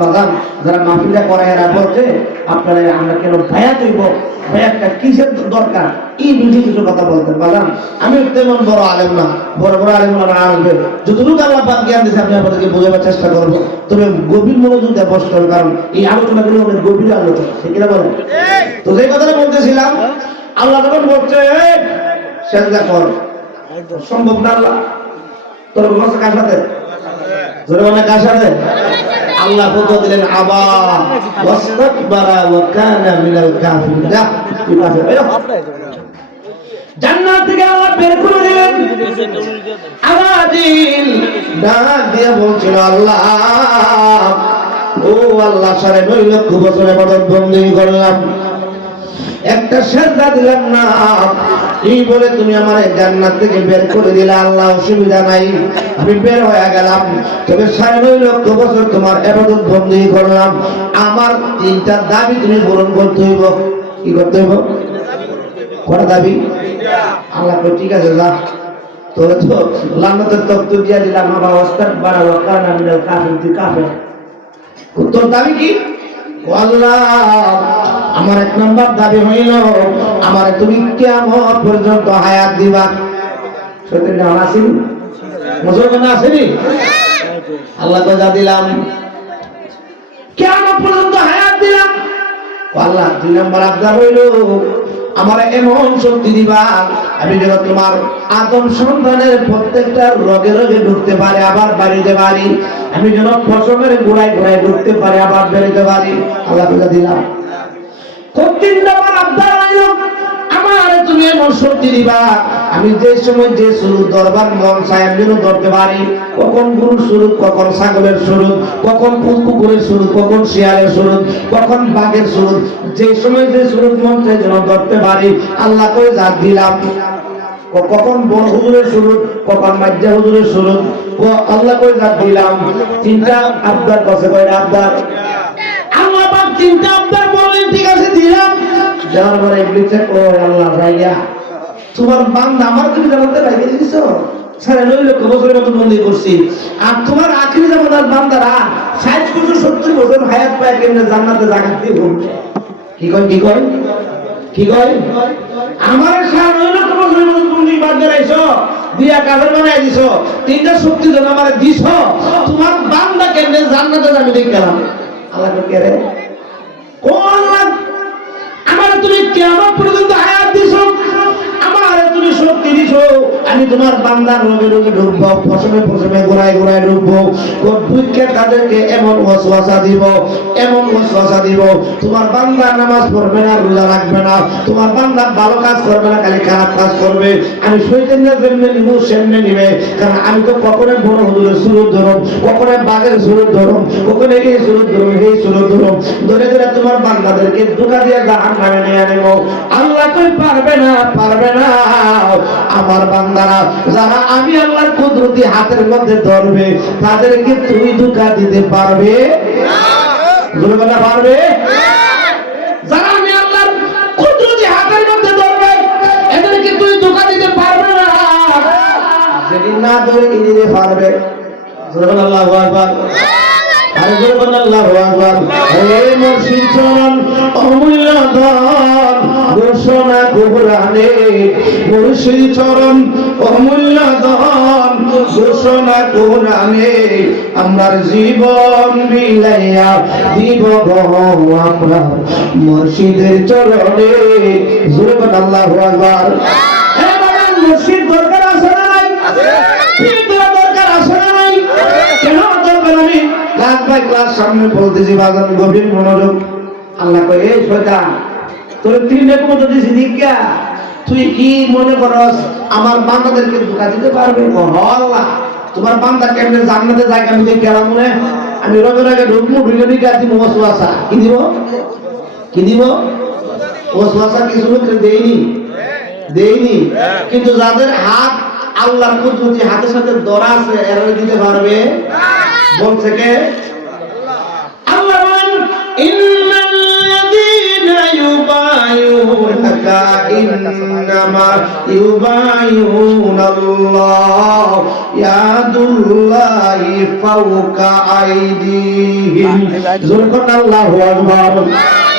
বাজান যারা মাহফিলটা করায় এরা বলছে আপনারা আমরা কেন বায়াত হইব, বায়াতটা কিসের দরকার এই বুঝে কিছু কথা বলতেন বাজান। আমি তেমন বড় আলেম না, বড় বড় আলেমরা আসবে, যতটুকু আল্লাহ পাক জ্ঞান দিয়েছে আমি আপনাদেরকে বোঝাবার চেষ্টা করব, তবে গভীর মনোযোগ দিয়ে বসতে হবে, কারণ এই আলোচনাগুলো অনেক গভীর আলোচনা, ঠিক কিনা বলেন? তো যে কথাটা বলতেছিলাম, আল্লাহ যখন বলছে সেজদা কর, সম্ভব না আল্লাহ তোর বলছে কার সাথে? জোরে বলেন কার সাথে? আল্লাহ ফতোয়া দিলেন আবা ওয়াস্তাকবারা ওয়া কানা মিনাল কাফিরিন। জান্নাত থেকে আল্লাহ বের করে দিলেন। আবাদিল ডাক দিয়ে বলছিল আল্লাহ, ও আল্লাহ 9.5 লক্ষ বছর ইবাদত বন্দী করলাম, একটা সেজদা দিলাম না, এই বলে তুমি আমার জান্নাত থেকে বের করে দিলে আল্লাহ, অসুবিধা নাই, আমি বের হয়ে গেলাম, তবে 9.5 লক্ষ বছর তোমার ইবাদত বন্দী করলাম, আমার 3টা দাবি তুমি পূরণ করতে হইব। কি করতে হইব? কটা দাবি? আল্লাহ কই ঠিক আছে যা, তোর তো লান্নাতের তক্ত দিয়া দিলাম, আমার ওয়াস্তাক বারা ওয়া কানা মিনাল কাফিরিন, তুই কাফের। তোর দাবি কি? আল্লাহ আমার 1 নম্বর দাবি হইল আমার তুমি কিয়ামত পর্যন্ত হায়াত দিবা। সত্যি না আসেনি? মুসলমান আসেনি? আল্লাহ তো যা দিলাম, কিয়ামত পর্যন্ত হায়াত দিলাম। আল্লাহ 2 নম্বর আবদার হইল আমার এমন শক্তি দিবা আমি যেন তোমার আদম সন্তানের প্রত্যেকটা রোগে রোগে ঢুকতে পারে, আবার বাড়িতে পারি, আমি যেন ফসলের গোড়ায় গোড়ায় ঢুকতে পারে, আবার বেরোতে পারি। আল্লাহ তুলে দিলাম। 3 নম্বর আবদার হইল আমার তুমি এমন শক্তি দিবা আমি যে সময় যে সুরুত দরবার মন চাই আমি যেন ধরতে পারি, কখন গরুর সুরুত, কখন ছাগলের সুরুত, কখন কুকুরের সুরুত, কখন শিয়ালের সুরুত, কখন বাঘের সুরুত, যে সময় যে সুরুত মন চাই যেন ধরতে পারি। আল্লাহ কই যা দিলাম, কখন বড় হুজুরের সুরুত, কখন মাজ্জা হুজুরের সুরুত, ও আল্লাহ কই যা দিলাম। 3টা আবদার কাছে কয়টা আবদার? আল্লাহ পাক 3টা আবদার বললেন, ঠিক আছে দিলাম। যাওয়ার পরে ইবলিসে ও আল্লাহ ভাইয়া তোমার বান্দা আমার তুমি জানাতে বাইরে দিছো, 9.5 লক্ষ বছরের মতো বন্দী করছি, আর তোমার আখিরি জামানার বান্দারা 60 বছর 70 বছর হায়াত পায় কেমনে জান্নাতে জায়গা দিব? কি কয় কি কয় কি কয়? আমার 9.5 লক্ষ বছরের মতো বন্দী বাদ রাইছো, দিয়া কাফের বানাই দিছো, 3টা শক্তি জন আমারে দিছো, তোমার বান্দা কেমনে জান্নাতে যাবে দেখলাম। আল্লাহ কে রে? ও আল্লাহ আমার তুমি কিয়ামত পর্যন্ত হায়াত দিছো, আমার তুমি শক্তি দিছো, আমি তোমার বান্দার রোগে রোগে ঢুকবো, ফসলে ফসলে গোড়ায় গোড়ায় ঢুকবো, বুঝকে তাদেরকে এমন ওয়াসওয়াসা দিব, এমন ওয়াসওয়াসা দিব, তোমার বান্দা নামাজ পড়বে না, রোজা রাখবে না, তোমার বান্দা ভালো কাজ করবে না, খালি খারাপ কাজ করবে, আমি শয়তানের যেমনে নিব সেমনে নিবে, কারণ আমি তো কখনো বড় হুজুরের সুরত ধরুম, কখনো বাঘের সুরত ধরুম, কখনো এই সুরত ধরুম, এই সুরত ধরুম, ধরে ধরে তোমার বান্দাদেরকে ধোঁকা দিয়ে জাহান্নামে নিয়ে নেব। আল্লাহ কই পারবে না, পারবে না। আমার বান্দারা যারা আমি আল্লাহর কুদরতি হাতের মধ্যে ধরবে তাদেরকে তুই ধোঁকা দিতে পারবে না। জোরে বলা পারবে না। যারা আমি আল্লাহর কুদরতি হাতের মধ্যে ধরবে এদেরকে তুই ধোঁকা দিতে পারবে না। যেদিন না ধরে দিতে পারবে, জোরে বলা আল্লাহু আকবার, আরে জোরে বলা আল্লাহু আকবার। হে মুর্শিদ চরণ অমূল্য ধন ঘোষণা কোরআনে, মুর্শিদ চরণ অমূল্য ধন ঘোষণা কোরআনে, আমার জীবন বিলাইয়া দিব গো আমরা মুর্শিদের চরণে। জোরে বলা আল্লাহু আকবার। হে বাবা মুর্শিদ দরকার আছে না নাই? দরকার আছে না নাই? কেন দরকার? আমি ক্লাস বাই ক্লাস সামনে বলতেছি, বাজান গভীর মনোযোগ। আল্লাহ কয় এই শয়তান তোর 3 রকম তো দিছি দীক্ষা, তুই কি মনে করস আমার বান্দাদেরকে ধোঁকা দিতে পারবে? আল্লাহ তোমার বান্দা কেমনে জান্নাতে যায় আমি দেখি গেলাম মনে, আমি রোগের আগে ঢুকবো, ঢুকে ঢুকে দিব ওয়াসওয়াসা। কি দিব? কি দিব? ওয়াসওয়াসা কিছু লোককে দেইনি, কিন্তু যাদের হাত আল্লাহর কুদরতি হাতের সাথে ধরা আছে এরা দিতে পারবে না। বলছে কে? আল্লাহ বলেন ইন্নাল্লাযীনা ইউবায়ুনাকা যালিকা ইন্নামা ইউবাইউনাল্লাহ ইয়াদুল্লাহি ফাওকা আইদিহিম আল্লাহু আকবার।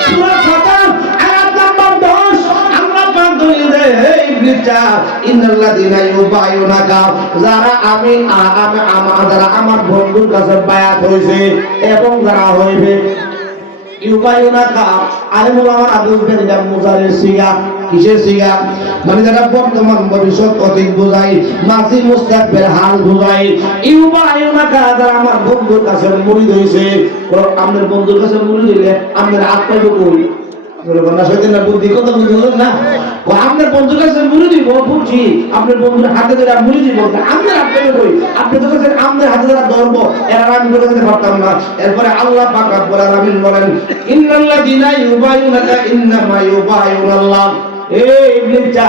সূরা ফাতির আয়াত নাম্বার 10 আল্লাহ পাক বলে এই বিটা ইন্নাল্লাযিনা ইউবাইউনাকা যারা যারা আমার বন্ধুর কাছে বায়াত হইছে এবং যারা হইবে ইউবাইউনাকা আলেমুল আমার আবু বেরিদা মুজারের সিগা কিসের সিগা মানে যারা বর্তমান ভবিষ্যৎ অতীত বোঝায় মাঝি মুস্তাকবির হাল বোঝায় ইউবাইউনাকা যারা আমার বন্ধুর কাছে মুরিদ হইছে আমাদের বন্ধুর কাছে মুরিদ হইলে আমাদের আত্মায় কই বলবো সেদিন না বুদ্ধি কথা বুঝলেন না ও আপনার বন্ধুর কাছে মুড়ি দিব বুঝি আপনার বন্ধুর হাতে ধরে মুড়ি দিব আমাদের আপনাকে কই আপনি তো কাছে আমাদের হাতে ধরে ধরবো এর আমি তো কাছে পারতাম না। এরপরে আল্লাহ পাক রব্বুল আলামিন বলেন ইন্নাল্লাযিনা ইউবাইউনাকা ইন্নামা ইউবাইউনাল্লাহ এই ইবলিসা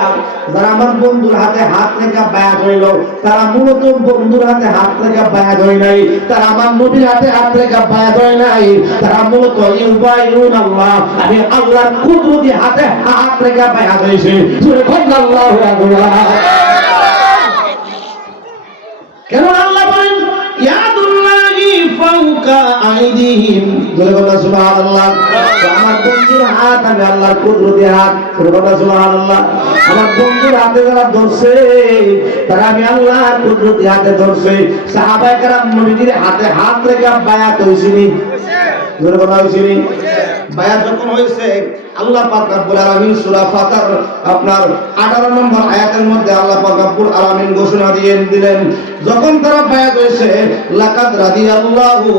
যারা আমার বন্ধুর হাতে হাত রেখে বায়াত হইল তারা মূলত বন্ধুর হাতে হাত রেখে বায়াত হয় নাই, তারা আমার নবীর হাতে হাত রেখে বায়াত হয় নাই, তারা মূলত ইউবাইউনাল্লাহ আমি আল্লাহর কুদরতি হাতে হাত রেখে বায়াত হইছে। সুরে আল্লাহু আকবার। কেন আল্লাহ বলেন ইয়াদুল্লাহি ফাওকা আইদিহিম সুবহানাল্লাহ। আমার বন্ধুর হাত আমি আল্লাহর কুদরতি হাত সুবহানাল্লাহ। আমার বন্ধুর হাতে যারা ধরছে তারা আমি আল্লাহর কুদরতি হাতে ধরছে। সাহাবায়ে কেরাম নবীজির হাতে হাত রেখে বায়াত হইছিনি জোরে কথা হইছিনি। বায়াত যখন হইছে আল্লাহ পাক রব্বুল আলামিন সূরা ফাতির আপনার 18 নম্বর আয়াতের মধ্যে আল্লাহ পাক রব্বুল আলামিন ঘোষণা দিয়ে দিলেন যখন তারা বায়াত হইছে লাকাদ রাদিয়াল্লাহু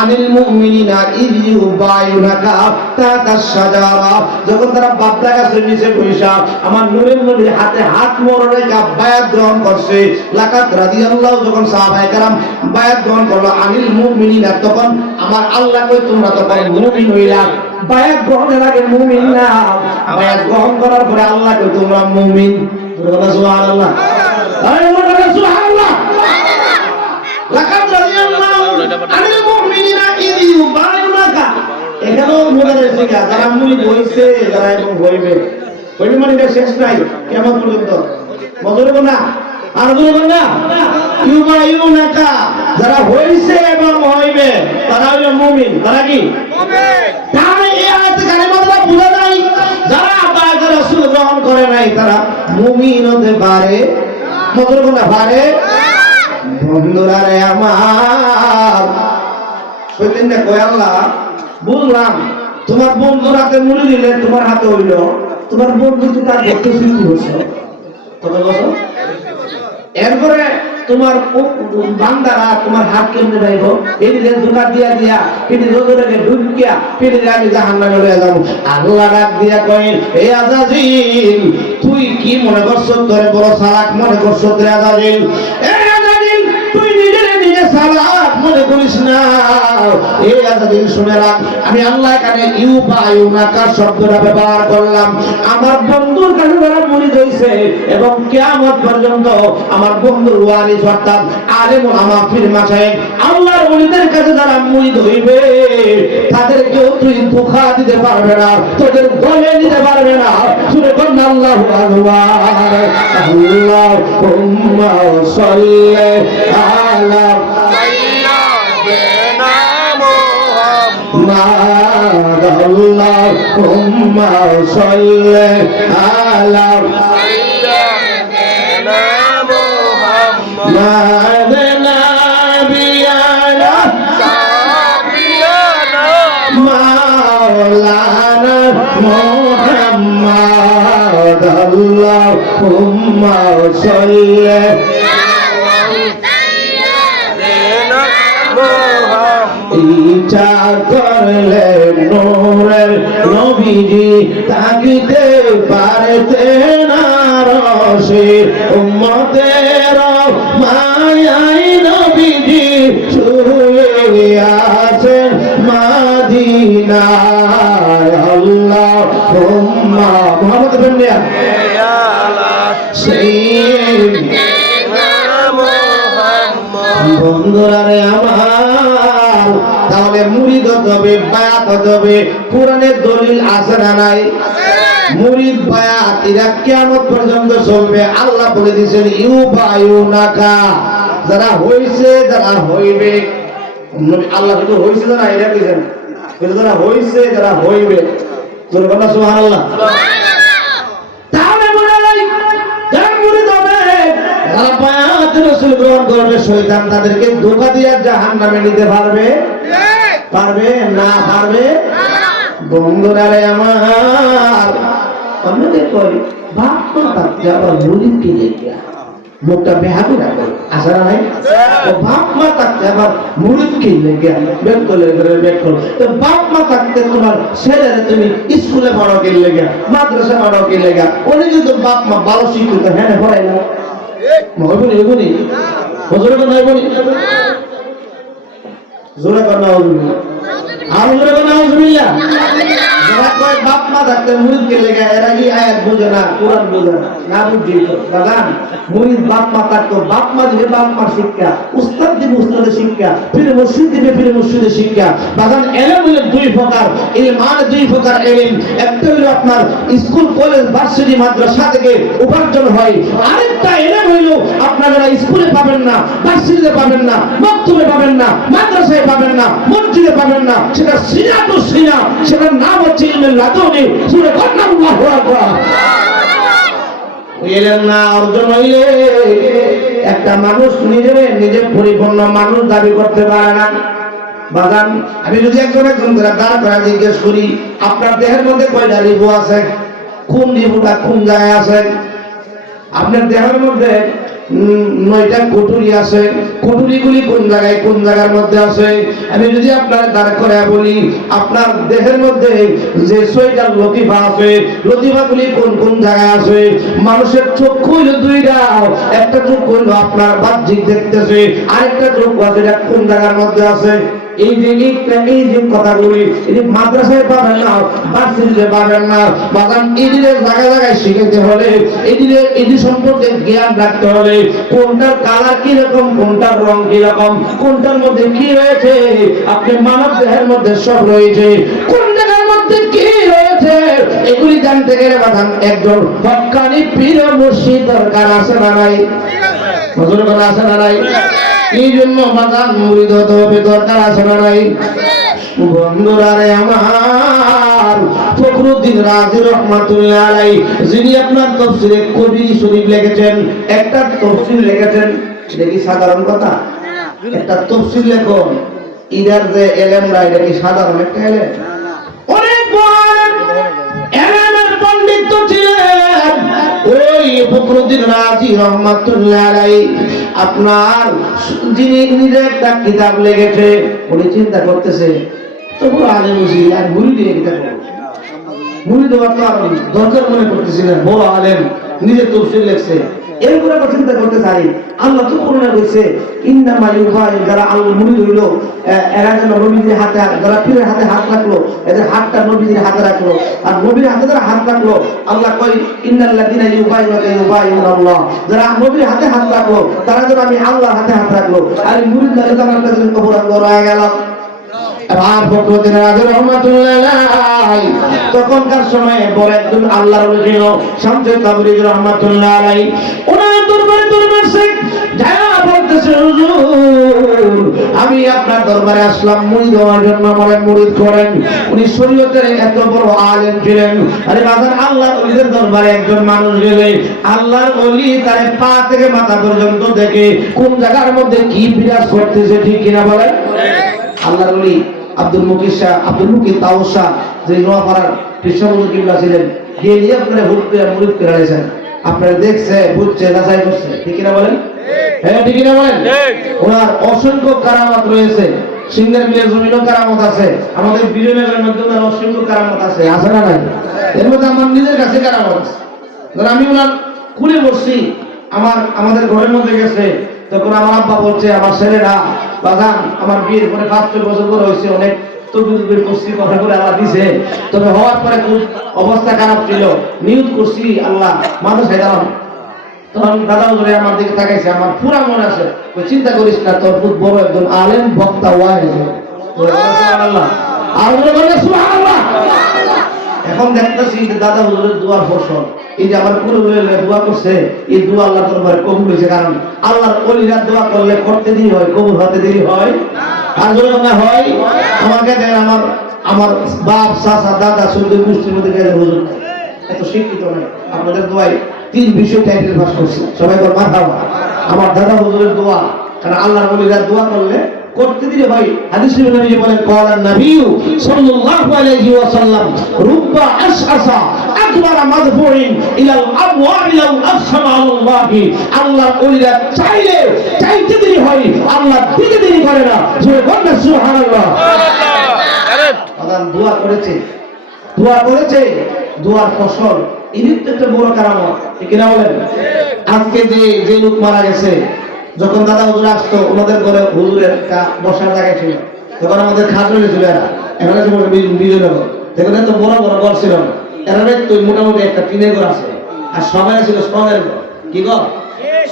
আনিল মুমিনিনা ইয ইউবাইউনাকা তাতাশ শাজারা যখন তারা বাবলা গাছের নিচে বসা আমার নূরের নবীর হাতে হাত মোড়ে বায়াত গ্রহণ করছে লাকাদ রাদিয়াল্লাহু যখন সাহাবায়ে কেরাম বায়াত গ্রহণ করলো আনিল মুমিনিনা তখন আমার আল্লাহ কই তোমরা তখন মুমিন হইলা। বায়াত গ্রহণের আগে মুমিন না, বায়াত গ্রহণ করার পরে আল্লাহ কই তোমরা মুমিন। সুবহানাল্লাহ সুবহানাল্লাহ। লাকাদ রাদিয়াল্লাহু আনিল মুমিনিনা ইয ইউবাইউনাকা এখানেও মনে রয়েছে যারা মুমিন হইছে যারা এবং হইবে হইবে মানে এটা শেষ নাই কিয়ামত পর্যন্ত বলবো না আর বলবো না ইউবাইউনাকা যারা হইছে এবং হইবে তারা হলো মুমিন। তারা কি মুমিন? তাহলে এই আয়াতে কালিমাটা বুঝা নাই যারা বায়াত রাসূল গ্রহণ করে নাই তারা মুমিন হতে পারে বলবো না পারে। বন্ধুরা রে আমার সেদিন না কই আল্লাহ বুঝলাম তোমার বন্ধুর হাতে মুড়ি দিলে তোমার হাতে হইল তোমার বন্ধু তো তার দেখতে শুরু হয়েছে কত বছর এরপরে তোমার বান্দারা তোমার হাত কেমনে যাইব এই যে ধোকা দিয়া দিয়া পিঠে রোদরে ঢুকিয়া পিঠে আমি জাহান্নামে লয়ে যাব। আল্লাহ ডাক দিয়া কইন এই আজাজিল তুই কি মনে করছ তোরে বড় চালাক মনে করছ রে আজাজিল? এই আজাজিল তুই নিজে সালাত মনে করিস না। এই আজাদিন শুনে রাখ আমি আল্লাহ এখানে ইউবাইউনাকা শব্দটা ব্যবহার করলাম আমার বন্ধুর কাছে যারা মুরিদ হইছে এবং কিয়ামত পর্যন্ত আমার বন্ধুর ওয়ারিস অর্থাৎ আলেমুল উলামা পীর মাশায়েখ আল্লাহর ওলিদের কাছে যারা মুরিদ হইবে তাদেরকেও তুই ধোঁকা দিতে পারবে না, তোদের গলে দিতে পারবে না। শুনে কোন আল্লাহু আকবার। আল্লাহুম্মা সাল্লি আলা Allahumma salli ala sayyidina Muhammad nabiyana maulana Muhammad Allahumma salli ইচ্ছা করলে নূরের নবীজি তাকিতে পারতেন না রশে উম্মতের মায়াই নবীজি শুয়ে আছেন মাদিনায়। আল্লাহুম্মা মুহাম্মদ বন্দিয়া ইয়া আল্লাহ সাইয়্যিদিনা মুহাম্মদ। বন্ধুরা রে আমার তাহলে মুরিদ হতে হবে বায়াত হতে হবে কোরআনের দলিল আছে না নাই? মুরিদ বায়াত এরা কিয়ামত পর্যন্ত চলবে। আল্লাহ বলে দিয়েছেন ইউবায়ুনাকা, যারা হইছে যারা হইবে। আল্লাহ শুধু হইছে যারা এরা কইছেন, যারা হইছে যারা হইবে। সুবহানাল্লাহ। তাহলে মনে হয় যারা মুরিদ হবে, যারা বায়াত রাসূল গ্রহণ করবে, শয়তান তাদেরকে ধোঁকা দিয়ে জাহান্নামে নিতে পারবে? পারবে না? পারবে? বন্ধুরা রে আমার, অন্যদের কই বাপ মা যাবার মুরিদ কে দেখে মুখটা বেহাবি না করে আসা নাই। ও বাপ মা থাকতে আবার মুরিদ কে লেগে বের করে বের করো। তো বাপ মা থাকতে তোমার ছেলেরা তুমি স্কুলে পড়ো কে লেগে, মাদ্রাসা পড়ো কে লেগে, উনি কিন্তু বাপ মা ভালো শিক্ষিত, হ্যাঁ পড়াই না মহবুনি এগুনি হজরে তো নাই বলি জোরে কর না হজুর আর জোরে কর না হজুরিল্লাহ। যারা কয় বাপ মা থাকতে মুরিদ কে লেগে, এরা কি আয়াত বুঝে না, কোরআন বুঝে না, না বুঝি তো বাগান। মুরিদ বাপ মা থাকতো, বাপ মা দিবে বাপ মার শিক্ষা, উস্তাদ দিবে উস্তাদের শিক্ষা, পীর মুর্শিদ দিবে পীর মুর্শিদের শিক্ষা। বাগান এলেম হলো দুই প্রকার, ইলমান দুই প্রকার এলেম। একটা হলো আপনার স্কুল কলেজ ভার্সিটি মাদ্রাসা থেকে উপার্জন হয়, আরেকটা এলেম হলো আপনারা স্কুলে পাবেন না, ভার্সিটিতে পাবেন না, মক্তবে পাবেন না, মাদ্রাসায় পাবেন না, মসজিদে পাবেন না, সেটা সিনা তো সিনা, সেটার নাম হচ্ছে ইলমে লাদুনি। সূরা আল্লাহু আকবার। এলেম না অর্জন হইলে একটা মানুষ নিজে পরিপূর্ণ মানুষ দাবি করতে পারে না। বাগান আমি যদি একজন দাঁড় করা জিজ্ঞেস করি, আপনার দেহের মধ্যে কয়টা রিবু আছে, কোন রিবুটা কোন জায়গায় আছে? আপনার দেহের মধ্যে 9টা কুটুরি আছে, কুটুরিগুলি কোন জায়গায় কোন জায়গার মধ্যে আছে? আমি যদি আপনার দাঁড় করে বলি, আপনার দেহের মধ্যে যে 6টা লতিফা আছে, লতিফাগুলি কোন কোন জায়গায় আছে? মানুষের চক্ষু হইল 2টা, একটা চক্ষু হইল আপনার বাহ্যিক দেখতেছে, আরেকটা চক্ষু আছে এটা কোন জায়গার মধ্যে আছে? এই যে কথাগুলি এটি মাদ্রাসায় পাবেন না, ভার্সিটিতে পাবেন না। বাগান এদিকে জায়গায় জায়গায় শিখাইতে হলে, এটি সম্পর্কে জ্ঞান রাখতে হলে, কোনটার কালার কি রকম, কোনটার রং কি রকম, কোনটার মধ্যে কি রয়েছে, আপনি মানব দেহের মধ্যে সব রয়েছে, কোন জায়গার মধ্যে কি রয়েছে, এগুলি জানতে গেলে বাগান একজন হক্কানি পীর মুর্শিদ দরকার আছে না নাই? হুজুর বলা আছে না নাই? এই জন্য বাগান মুরিদ হতে হবে, দরকার আছে না নাই? বন্ধুরা রে আমার, ফখরুদ্দিন রাজি রহমাতুল্লাহ আলাইহি যিনি আপনার তাফসীরে কবি শরীফ লিখেছেন, একটা তাফসীর লিখেছেন, এটা কি সাধারণ কথা? একটা তাফসীর লেখো, ইদার যে এলেমরা, এটা কি সাধারণ একটা এলেম? অনেক বড় এলেমের পণ্ডিত ছিলেন ওই ফখরুদ্দিন রাজি রহমাতুল্লাহ আলাইহি। আপনার যিনি নিজে একটা কিতাব লিখেছে, উনি চিন্তা করতেছে তো বড় আলেম বুঝি আর মুড়ি দিয়ে কিতাব মুড়ি দেওয়ার তো আর দরকার মনে করতেছিলেন, বড় আলেম নিজে তাফসীর লিখছে। এরপরে আমরা চিন্তা করতে চাই, আল্লাহ তো কোরআনে বলেছে ইন্নামা ইউফাই, যারা আল্লাহ মুরিদ হইল এরা যেন নবীর হাতে, যারা পীরের হাতে হাত রাখলো, এদের হাতটা নবীর হাতে রাখলো, আর নবীর হাতে যারা হাত রাখলো, আল্লাহ কই ইন্নাল্লাযিনা ইউফাইউনাকা ইউফাইউনাল্লাহ, যারা নবীর হাতে হাত রাখলো তারা যেন আমি আল্লাহর হাতে হাত রাখলো। আর মুরিদ যারা আমার কাছে কবর রয়ে গেল। আর ফখরুদ্দিন রাজি রহমাতুল্লাহ আলাইহি তখনকার সময়ে বড় একজন আল্লাহর ওলি ছিল, শামসে তাবরিজি রহমাতুল্লাহ আলাইহি। ওনার দরবার শেখ যারা বলতেছে, হুজুর আমি আপনার দরবারে আসলাম মুরিদ হওয়ার জন্য, আমারে মুরিদ করেন। উনি শরীয়তের এত বড় আলেম ছিলেন। আরে বাজার আল্লাহর ওলিদের দরবারে একজন মানুষ গেলে আল্লাহর ওলি তার পা থেকে মাথা পর্যন্ত দেখে কোন জায়গার মধ্যে কি বিরাজ করতেছে, ঠিক কিনা বলেন? আল্লাহর ওলি আব্দুল মুকির শাহ, আব্দুল মুকির তাওস শাহ, যে নোয়াপাড়ার কৃষ্ণবন্ধু কিবলা ছিলেন, গিয়ে নিয়ে আপনারা হুট করে মুরিদ করে আইছেন। আপনারা দেখছে, বুঝছে, যাচাই করছে, ঠিক কিনা বলেন? হ্যাঁ ঠিক কিনা বলেন? ওনার অসংখ্য কারামত রয়েছে, সিঙ্গার মিলের জমিনও কারামত আছে, আমাদের বিজয়নগরের মধ্যে ওনার অসংখ্য কারামত আছে, আছে না নাই? এর মধ্যে আমার নিজের কাছে কারামত আছে। ধর আমি ওনার কুলে বসছি, আমাদের ঘরের মধ্যে গেছে, তখন আমার আব্বা বলছে, আমার ছেলেরা বাগান আমার বিয়ের পরে 5-6 বছর করে হয়েছে, অনেক তদবির করছি, কথা করে আল্লাহ দিছে, তবে হওয়ার পরে খুব অবস্থা খারাপ ছিল, নিয়ত করছি আল্লাহ মাদ্রাসায় দাঁড়াম। তখন দাদা হুজুরে আমার দিকে তাকাইছে, আমার পুরা মনে আছে, চিন্তা করিস না, তোর খুব বড় একজন আলেম বক্তা ওয়াইজ। সুবহানাল্লাহ, আর বলে সুবহানাল্লাহ। এখন দেখতেছি যে দাদা হুজুরের দোয়ার ফসল, এই যে আমার কুল দোয়া করছে, এই দোয়া আল্লাহ দরবারে কবুল হয়েছে। কারণ আল্লাহর ওলিরা দোয়া করলে করতে দেরি হয়, কবুল হতে দেরি হয়। আর যদি না হয়, আমাকে দেন আমার আমার বাপ চাচা দাদা শুধু গোষ্ঠীর মধ্যে গেলে হুজুর এত শিক্ষিত নয়, আপনাদের দোয়ায় 3 বিষয় টাইটেল পাস করছি, সবাই বল মারহাবা। আমার দাদা হুজুরের দোয়া, কারণ আল্লাহর ওলিরা দোয়া করলে করতে দিলে ভাই। হাদিস নবী বলেন কোরআন নবী সাল্লাল্লাহু আলাইহি ওয়াসাল্লাম রুব্বা আশআসা আকবারা মাদফুইন ইলাল আবওয়াব লাউ আসমা আল্লাহি। আল্লাহর ওলিরা চাইলে চাইতে দেরি হয়, আল্লাহ দিতে দেরি করে না। জোরে বলেন সুবহানাল্লাহ। আল্লাহ দোয়া করেছে, দোয়া করেছে, দোয়ার ফসল এর একটা বড় কারামত, ঠিক না বলেন? আজকে যে লোক মারা গেছে, যখন দাদা হুজুর আসতো ওনাদের ঘরে হুজুরের একটা বসার জায়গা ছিল, তখন আমাদের খাদ্য ছিল এরা, এখানে বিজয়নগর, সেখানে তো বড় বড় ঘর ছিল না, এরা তো মোটামুটি একটা টিনের ঘর আছে, আর সবাই ছিল স্বর্ণের ঘর। কি ঘর?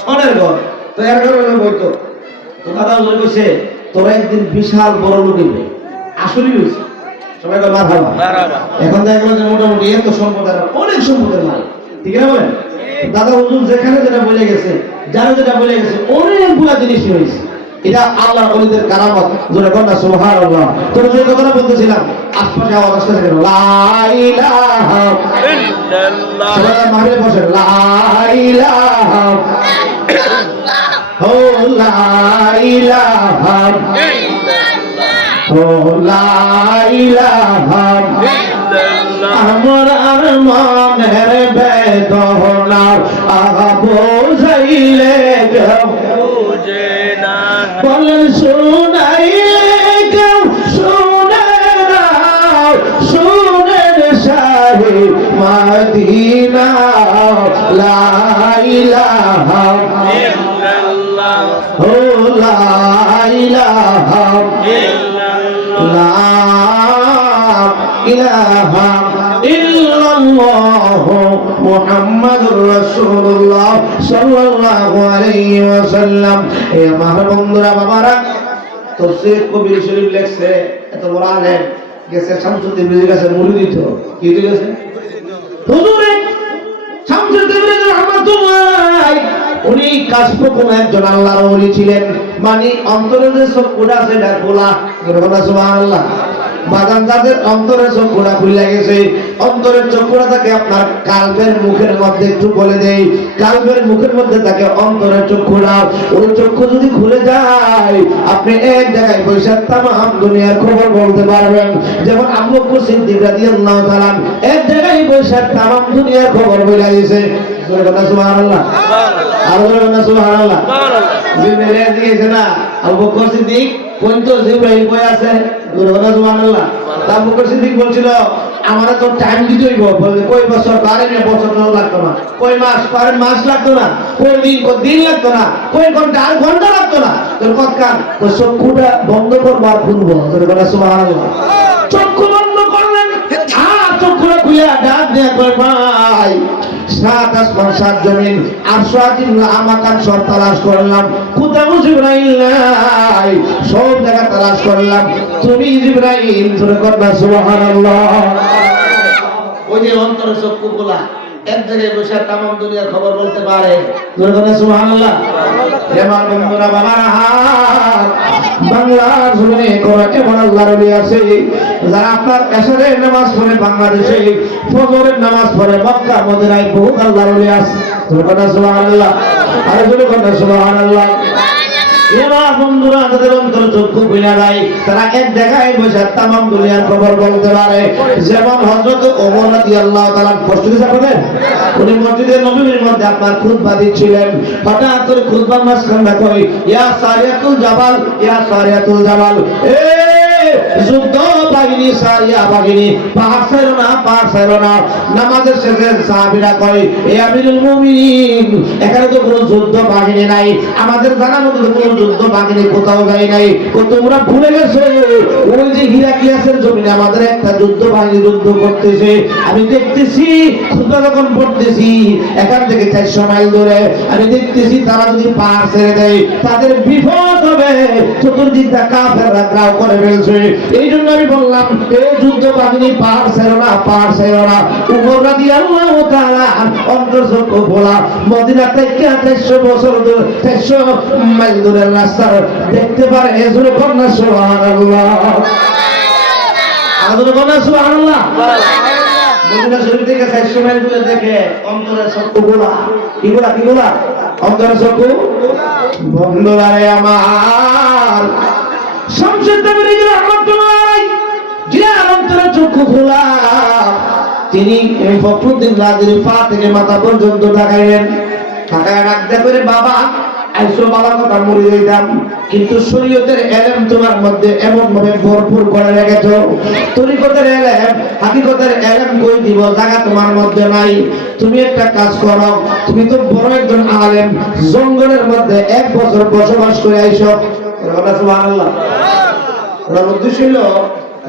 স্বর্ণের ঘর। তো এর ঘরে বইতো। তো দাদা হুজুর কইছে তোরা একদিন বিশাল বড় লোক হইবে। আসলেই হয়েছে, সবাই বলে মারহাবা। এখন দেখা গেল যে মোটামুটি এত সম্পদের, অনেক সম্পদের মাল, ঠিক না বলেন? দাদা হুজুর যেখানে যেটা বলে গেছে, যারা যেটা বলে গেছে, অনেকগুলা জিনিস হয়েছে। এটা আল্লাহর ওলিদের কারামত। জোরে বলেন সুবহানাল্লাহ। তো যে কথাটা বলতেছিলাম, আশপাশে আওয়াজ আসছে কেন? লা ইলাহা ইল্লাল্লাহ। সবাই মাহফিলে বসেন। লা ইলাহা ইল্লাল্লাহ। ও লা ইলাহা ইল্লাল্লাহ। ও লা ইলাহা ইল্লাল্লাহ। আমার আরমানের বেদনা বুঝাইলে বুঝে না, বলেন শুনাইলে কেউ শুনে না, শুনেন শাহে মদিনা। লা ইলাহা ইল্লাল্লাহ। ও লা ইলাহা ইল্লাল্লাহ। লা ইলাহা ইল্লাল্লাহ মুহাম্মাদুর রাসূলুল্লাহ সাল্লাল্লাহু আলাইহি ওয়াসাল্লাম। এই আমার বন্ধুরা বাবারা, তাফসীর কবির শরীফ লেখছে, এত বড় আলেম গেছে শামসুদ্দিন বিজির কাছে মুরিদ দিত। কি দিয়েছে? হুজুরে শামসুদ্দিন বিজি রাহমাতুল্লাহ, উনি কাশফুকুন একজন আল্লাহর ওলি ছিলেন। মানে অন্তরের যে চক্ষুটা আছে এটা খোলা। সুবহানাল্লাহ। বাগান যাদের অন্তরের চক্ষুটা খুলে গেছে, অন্তরের চক্ষুটা তাকে আপনার কালবের মুখের মধ্যে একটু বলে দেই, কালবের মুখের মধ্যে তাকে অন্তরের চক্ষুটা, ওই চক্ষু যদি খুলে যায়, আপনি এক জায়গায় বসে তামাম দুনিয়ার খবর বলতে পারবেন। যেমন আবু বকর সিদ্দিক রাদিয়াল্লাহু তাআলা এক জায়গায় বসে তামাম দুনিয়ার খবর বলে গেছে। সুবহানাল্লাহ। আর বলেন না সুবহানাল্লাহ। জিবরাইল দিয়েছে না আবু বকর সিদ্দিক, কোন তো জিবরাইল কই আছে? সুবহানাল্লাহ। আবু বকর সিদ্দিক বলছিল আমারে তো টাইম দিতে হইব, বলে কই বছর পারে না, বছর লাগতো না, কই মাস পারে মাস লাগতো না, কই দিন লাগতো না, কই ঘন্টা আর ঘন্টা লাগতো না। তোর কতকাল তো চক্ষুটা বন্ধ করবার খুলবো। সুবহানাল্লাহ। চক্ষু বন্ধ করলেন, আর চক্ষুটা খুলে ডাক দেয়া কই ভাই, 7 আসমান 7 জমিন 800 আমাকান সব তালাশ করলাম, কোথাও জিবরাইল নাই, সব জায়গা তালাশ করলাম, তুমি জিবরাইল। জোরে করবা সুবহানাল্লাহ। ওই যে অন্তরে চক্ষু খোলা, এক জায়গায় বসে তামাম দুনিয়ার খবর বলতে পারে। জোরে করবা সুবহানাল্লাহ। আমার বন্ধুরা বাবারা, বাংলার জমিনে কোন এমন আল্লাহর ওলি আছে যারা আপনার এশারের নামাজ পড়ে বাংলাদেশে, ফজরের নামাজ পড়ে মক্কা মদিনায়, বহু আল্লাহর ওলি আছে। জোরে করবা সুবহানাল্লাহ। আর জোরে করবা সুবহানাল্লাহ। এবার বন্ধুরা যাদের অন্তর চক্ষু খুলে যায়, তারা এক জায়গায় বসে তামাম দুনিয়ার খবর বলতে পারে। যেমন হযরত ওমর রাদিয়াল্লাহু তাআলা প্রস্তুতি থাকতেন, উনি মসজিদে নববীর মধ্যে আপনার খুতবা দিচ্ছিলেন, হঠাৎ করে খুতবার মাঝখানে কই ইয়া সারিয়াতুল জাবাল, ইয়া সারিয়াতুল জাবাল, এ যুদ্ধ বাহিনী, সারিয়া বাহিনী, পাহাড় ছাড়ো না, পাহাড় ছাড়ো না। নামাজের শেষে সাহাবীরা কয় এ আমিরুল মুমিনিন, এখানে তো কোনো যুদ্ধ বাহিনী নাই, আমাদের জানার মতো কোনো যুদ্ধ বাহিনী কোথাও যায় নাই, তোমরা ভুলে গেছো ওই যে হিরাক্লিয়াসের জমিনে আমাদের একটা যুদ্ধ বাহিনী যুদ্ধ করতেছে। আমি দেখতেছি খুতবা যখন পড়তেছি এখান থেকে 400 মাইল দূরে, আমি দেখতেছি তারা যদি পাহাড় ছেড়ে দেয় তাদের বিপদ হবে, চতুর্দিকটা কাফেররা গ্রাও করে ফেলছে। এই জন্য আমি বললাম এই যুদ্ধ বাহিনী পাহাড় ছেড়ো না উমর রাদিয়াল্লাহু তাআলা অন্তর্চক্ষু খোলা মদিনা থেকে 400 বছর দূর 400 মাইল দূরের রাস্তা দেখতে পারে এজন্য কন্যা সুবহানাল্লাহ আদর কন্যা সুবহানাল্লাহ মদিনা শরীফ থেকে 400 মাইল দূরে দেখে অন্তরের চক্ষু খোলা কিগুলা অন্তরের চক্ষু বন্ধুরা রে আমার শামসুদ নবী রাহমাতুল্লাহ আলাইহি যিনি অন্তরের চক্ষু খোলা তিনি ফখরুদ্দিন রাজির পা থেকে মাথা পর্যন্ত তাকাইলেন তাকায় ডাকতে করে বাবা আইসো বাবা কথা মরে যাইতাম কিন্তু শরীয়তের ইলম তোমার মধ্যে এমন ভাবে ভরপুর করে রেখেছো তরিকতের ইলম হাকিকতের ইলম কই দিব জায়গা তোমার মধ্যে নাই তুমি একটা কাজ করো তুমি তো বড় একজন আলেম জঙ্গলের মধ্যে 1 বছর বসবাস করে আইছো সুবহানাল্লাহ ওর উদ্দেশ্য হলো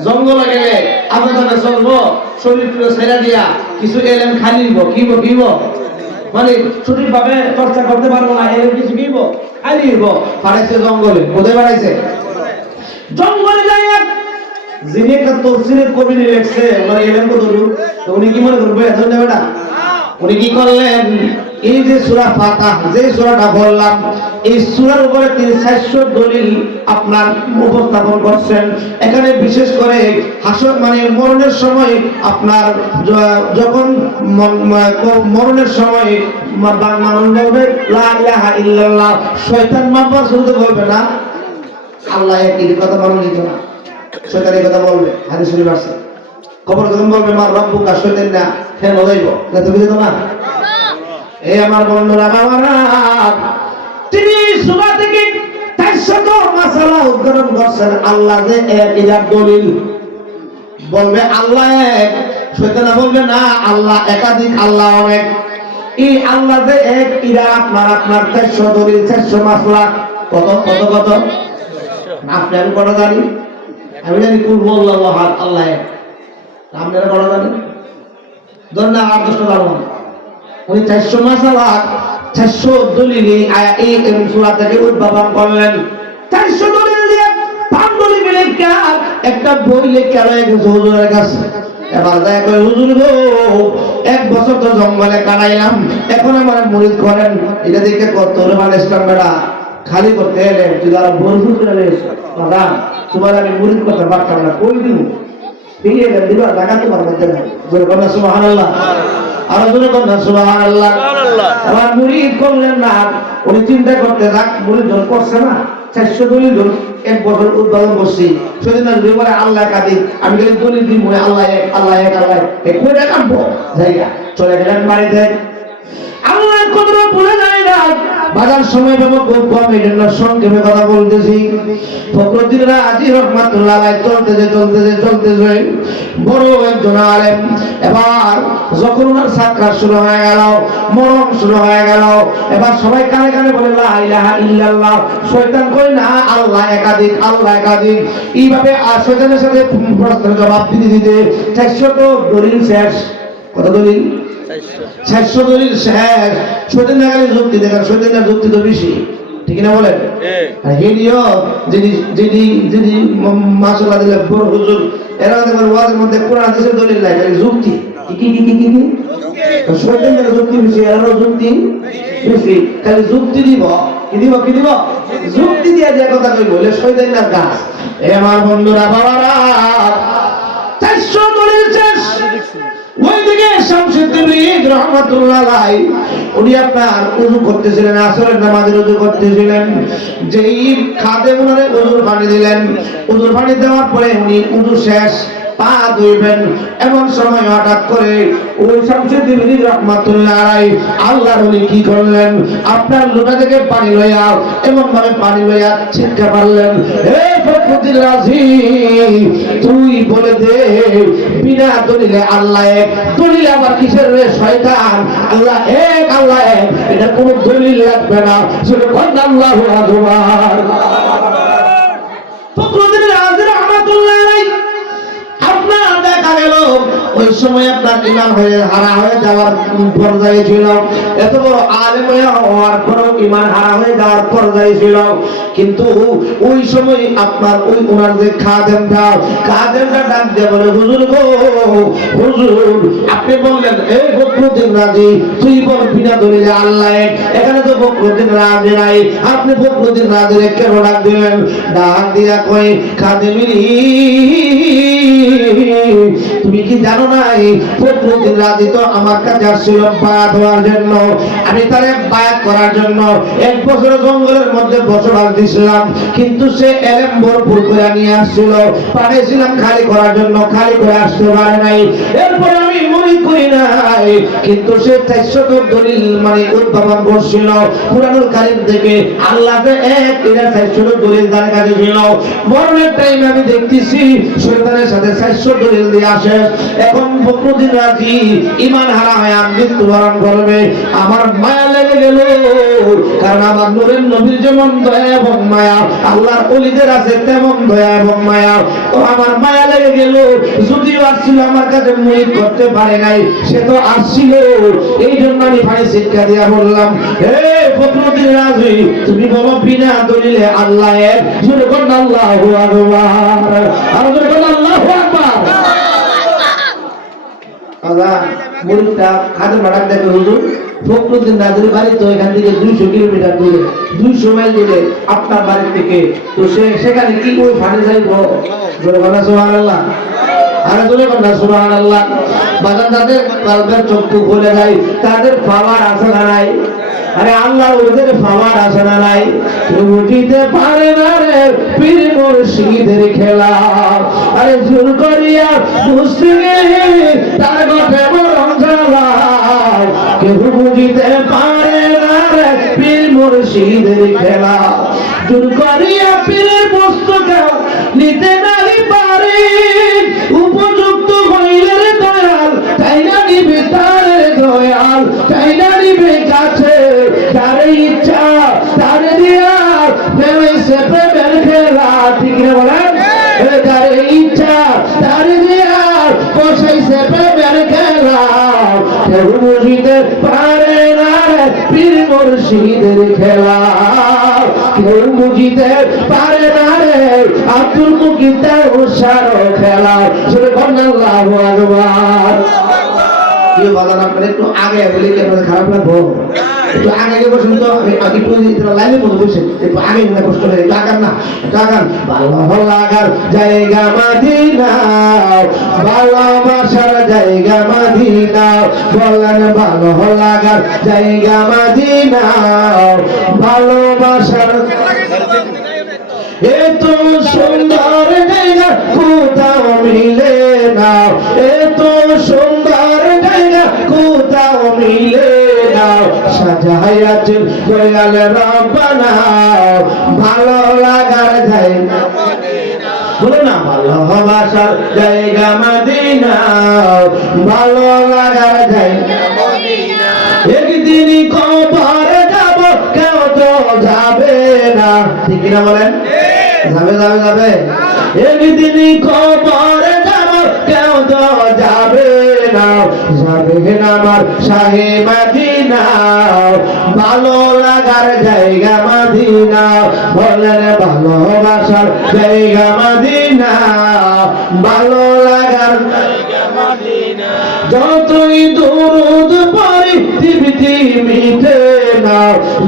জঙ্গলে গেলে আবেদনে চলবো শরীর ছেড়ে দিয়া কিছু ইলম খালিব কিব মানে সঠিক ভাবে চর্চা করতে পারবো না এর কিছু কিব খালিব পাড়াইছে জঙ্গলে কোথায় পাড়াইছে জঙ্গলে যাইয়া যিনি একটা তফসিরের কবি লিখছে মানে ইলম কত দূর তো উনি কি মনে করবে এত বেটা উনি কি করলেন এই যে সূরা ফাতিহা যে সূরাটা বললাম এই সূরার উপরে তিনি 400 দলিল আপনার উপস্থাপন করছেন এখানে বিশেষ করে হাসর মানে মরণের সময় আপনার যখন মরণের সময় মানুষ বলবে লা ইলাহা ইল্লাল্লাহ শয়তান মারবার শুরুতে বলবে না আল্লাহ একই কথা বলা যেত না শয়তান এই কথা বলবে হাদিস শরীফ আছে খবর যখন বলবে মা রব্বুকা শয়তান না কেন হইব না তুমি যেত না এই আমার বন্ধুরা বাবারা তিনি সূরা থেকে 400 মাসালা উদ্ধরণ করছেন আল্লাহ যে এক এর দলিল বলবে আল্লাহ এক শয়তান বলবে না আল্লাহ একাধিক আল্লাহ অনেক এই আল্লাহ যে এক এরা আপনার 400 দলিল 400 মাসলা কত আপনার বড় জানি আমি জানি কুল আল্লাহু আহাদ আল্লাহ এক আপনারা বড় জানি দন্না 8 জানো উনি 400 মাসালা 400 দলিল এই সূরা থেকে উদ্ভাবন করলেন 400 দলিল দিয়ে পাণ্ডুলি মিলে একটা বই লেখা রয়েছে হুজুরের কাছে এবার যায় কই হুজুর গো 1 বছর তো জঙ্গলে কাটাইলাম এখন আমার মুরিদ করেন এটা দেখে কত মানে ইসলাম বেটা খালি করতে এলে তুই আর ভরপুর করে এসে দাদা তোমার আমি মুরিদ করতে পারতাম না কই দিন ফিরিয়ে দেন দিবা জায়গা তোমার মধ্যে নাই বলে কন্যা সুবহানাল্লাহ আর জোরে কন্যা সুবহানাল্লাহ আবার মুরিদ করলেন না উনি চিন্তা করতে যাক মুরিদ জন করছে না 400 দলিল 1 বছর উদ্ভাবন করছি সেদিন বলে আল্লাহ কাদির আমি গেলে দলিল দিই মনে আল্লাহ এক কইটা কাঁপবো জায়গা চলে গেলেন বাড়িতে আল্লাহ কদর ভুলে যায় না বাজার সময় বাবা খুব কম এই জন্য সংক্ষেপে কথা বলতেছি ফখরুদ্দিন রাজি রহমাতুল্লাহ আলাইহি চলতেছে বড় একজন আলেম এবার যখন ওনার সাকরাত শুরু হয়ে গেল মরণ শুরু হয়ে গেল এবার সবাই কানে কানে বলে লা ইলাহা ইল্লাল্লাহ শয়তান কই না আল্লাহ একাধিক এইভাবে শয়তানের সাথে প্রশ্নের জবাব দিতে 400 তো দলিল শেষ কত দলিল 400 দলিল শেষ শয়তান আগে যুক্তি দেখার শয়তানের যুক্তি তো বেশি ঠিক না বলেন আর হেডিও যদি মাশাআল্লাহ দিলে বড় হুজুর এরা দেখবেন ওয়াজের মধ্যে কোরআন হাদিসের দলিল নাই খালি যুক্তি কি শয়তানের যুক্তি বেশি এরারও যুক্তি বেশি খালি যুক্তি দিব কি দিব যুক্তি দিয়ে যে কথা কই বলে শয়তানের কাজ এ আমার বন্ধুরা বাবারা 400 দলিল শেষ ওইদিকে শামসুদ্দিন রহমাতুল্লাহ আলাইহি উনি আপনার ওযু করতেছিলেন আসরের নামাজের ওযু করতেছিলেন যেই খাদেম উনারে ওযুর পানি দিলেন ওযুর পানি দেওয়ার পরে উনি ওযু শেষ পা ধুইবেন এমন সময় হঠাৎ করে ওই শামসুদ্দিন রহমাতুল্লাহ আলাইহি আল্লাহর ওলি কি করলেন আপনার লোটা থেকে পানি লইয়া এমন ভাবে পানি লইয়া ছিটকা মারলেন হে ফখরুদ্দিন রাজি তুই বলে দে বিনা দলিলে আল্লাহ এক দলিল আবার কিসের রে শয়তান আল্লাহ এক এটা কোনো দলিল লাগবে না শুধু আল্লাহু আকবার ফখরুদ্দিন রাজি রহমাতুল্লাহ আলাইহি আপনার দেখা গেল ওই সময় আপনার ইমান হয়ে হারা হয়ে যাওয়ার পর্যায়ে ছিল, এত বড় আলেম হওয়ার পরেও ইমান হারা হয়ে যাওয়ার পর্যায়ে ছিল। কিন্তু ওই সময় আপনার ওই ওনার যে খাদেমটা ডাক দিয়ে বলে, হুজুর গো হুজুর, আপনি বললেন এই ফখরুদ্দিন রাজি, তুই বল বিনা দলিলে আল্লাহ এক, এখানে তো ফখরুদ্দিন রাজি নাই, আপনি ফখরুদ্দিন রাজির কেন ডাক দিলেন? ডাক দিয়া কই, খাদেমিনী তুমি কি জানো নাই ফখরুদ্দিন রাজি তো আমার কাছে আসছিল বায়াত হওয়ার জন্য, আমি তারে বায়াত করার জন্য 1 বছর জঙ্গলের মধ্যে বসবাস দিয়েছিলাম, কিন্তু সে এলেম ভরপুর করে নিয়ে আসছিল, পাঠিয়েছিলাম খালি করার জন্য, খালি করে আসতে পারে নাই। এরপর আমি মনে করি নাই, কিন্তু সে 400 দলিল মানে উদ্ভাবন করছিল কুরআনুল কারীম থেকে, আল্লাহ যে এক, এটা 400 দলিল তার কাছে ছিল। মরণের টাইমে আমি দেখতেছি শয়তানের সাথে 400 দলিল দিয়ে আসে। এখন ফখরুদ্দিন রাজি ঈমান হারা হয়ে মৃত্যুবরণ করবে। আমার মায়া লেগে গেল, কারণ আমার নূরের নবীর যেমন দয়া এবং মায়া, আল্লাহর ওলিদের আছে তেমন দয়া এবং মায়া। তো আমার মায়া লেগে গেল, যদিও আসছিল আমার কাছে মুরিদ করতে পারে নাই, সে তো আসছিল, এই জন্য আমি ভাই শিক্ষা দিয়া বললাম, হে ফখরুদ্দিন রাজি, তুমি বলো বিনা দলিলে আল্লাহ এক, জোরে বলুন আল্লাহু আকবার, আর জোরে বলুন আল্লাহু আকবার। আল্লাহ মুরিদটা খাদেম ডাক দেখে, হুজুর ফখরুদ্দিন রাজির বাড়ি তো এখান থেকে 200 কিলোমিটার দূরে, 200 মাইল দূরে আপনার বাড়ি থেকে, তো সেখানে কি করে ফানি যাইব? জোরে বলা সুবহানাল্লাহ, আরে জোরে বলা সুবহানাল্লাহ। বাজার তাদের কলবের চক্ষু খুলে যায়, তাদের পাওয়ার আছে না নাই? আরে আল্লাহ ওদের পাওয়ার আছে না নাই? উঠিতে পারে না রে পীর মুর্শিদের খেলা, আরে জোর করিয়া বুঝতে তার গঠে মরণ জ্বালা, কেউ বুঝিতে পারে না রে পীর মুর্শিদের খেলা, জোর করিয়া পীরের পুস্তক নিতে নাই পারে, উপযুক্ত হইলে রে দয়াল, তাই না নিবে তার দয়াল, তাই না নিবে কাছে, তার ইচ্ছা তার দিয়া ফেলেছে প্রেমের খেলা, ঠিক না বলেন? তার ইচ্ছা তার দিয়া বসাইছে প্রেমের খেলা, কেউ বুঝিতে পারে না পীর মুর্শিদের খেলা, কেউ বুঝিতে পারে না রে আব্দুল মুকিতার উসার খেলা, শুনে বলেন আল্লাহু আকবার। কি বলেন আপনারা একটু আগে বলে কি আপনাদের খারাপ লাগবো? একটু আগে আগে বসুন তো, আমি একটু লাইনের মধ্যে বসে একটু আগে না কষ্ট হয়ে টাকার না টাকার। ভালো লাগার জায়গা মদিনা, ভালোবাসার জায়গা মদিনা, বলেন ভালো লাগার জায়গা মদিনা, ভালোবাসার এত সুন্দর জায়গা কোথাও মিলে না, এত সুন্দর জায়গা কোথাও মিলে না, সাজাইয়াছেন দয়াল রব্বানা, ভালো লাগার জায়গা মদিনা, বলো না ভালোবাসার জায়গা মদিনা, ভালো লাগার জায়গা মদিনা, একদিন কবরে যাব কেউ তো যাবে না, ঠিক না বলেন? যাবে যাবে যাবে, একদিন কবরে যাব কেউ তো যাবে না, যাবে না আমার শাহে মদিনা, ভালো লাগার জায়গা মদিনা, বলেন ভালোবাসার জায়গা মদিনা, ভালো লাগার জায়গা মদিনা, যতই দুরুদ পড়ি তৃপ্তি মিটে না,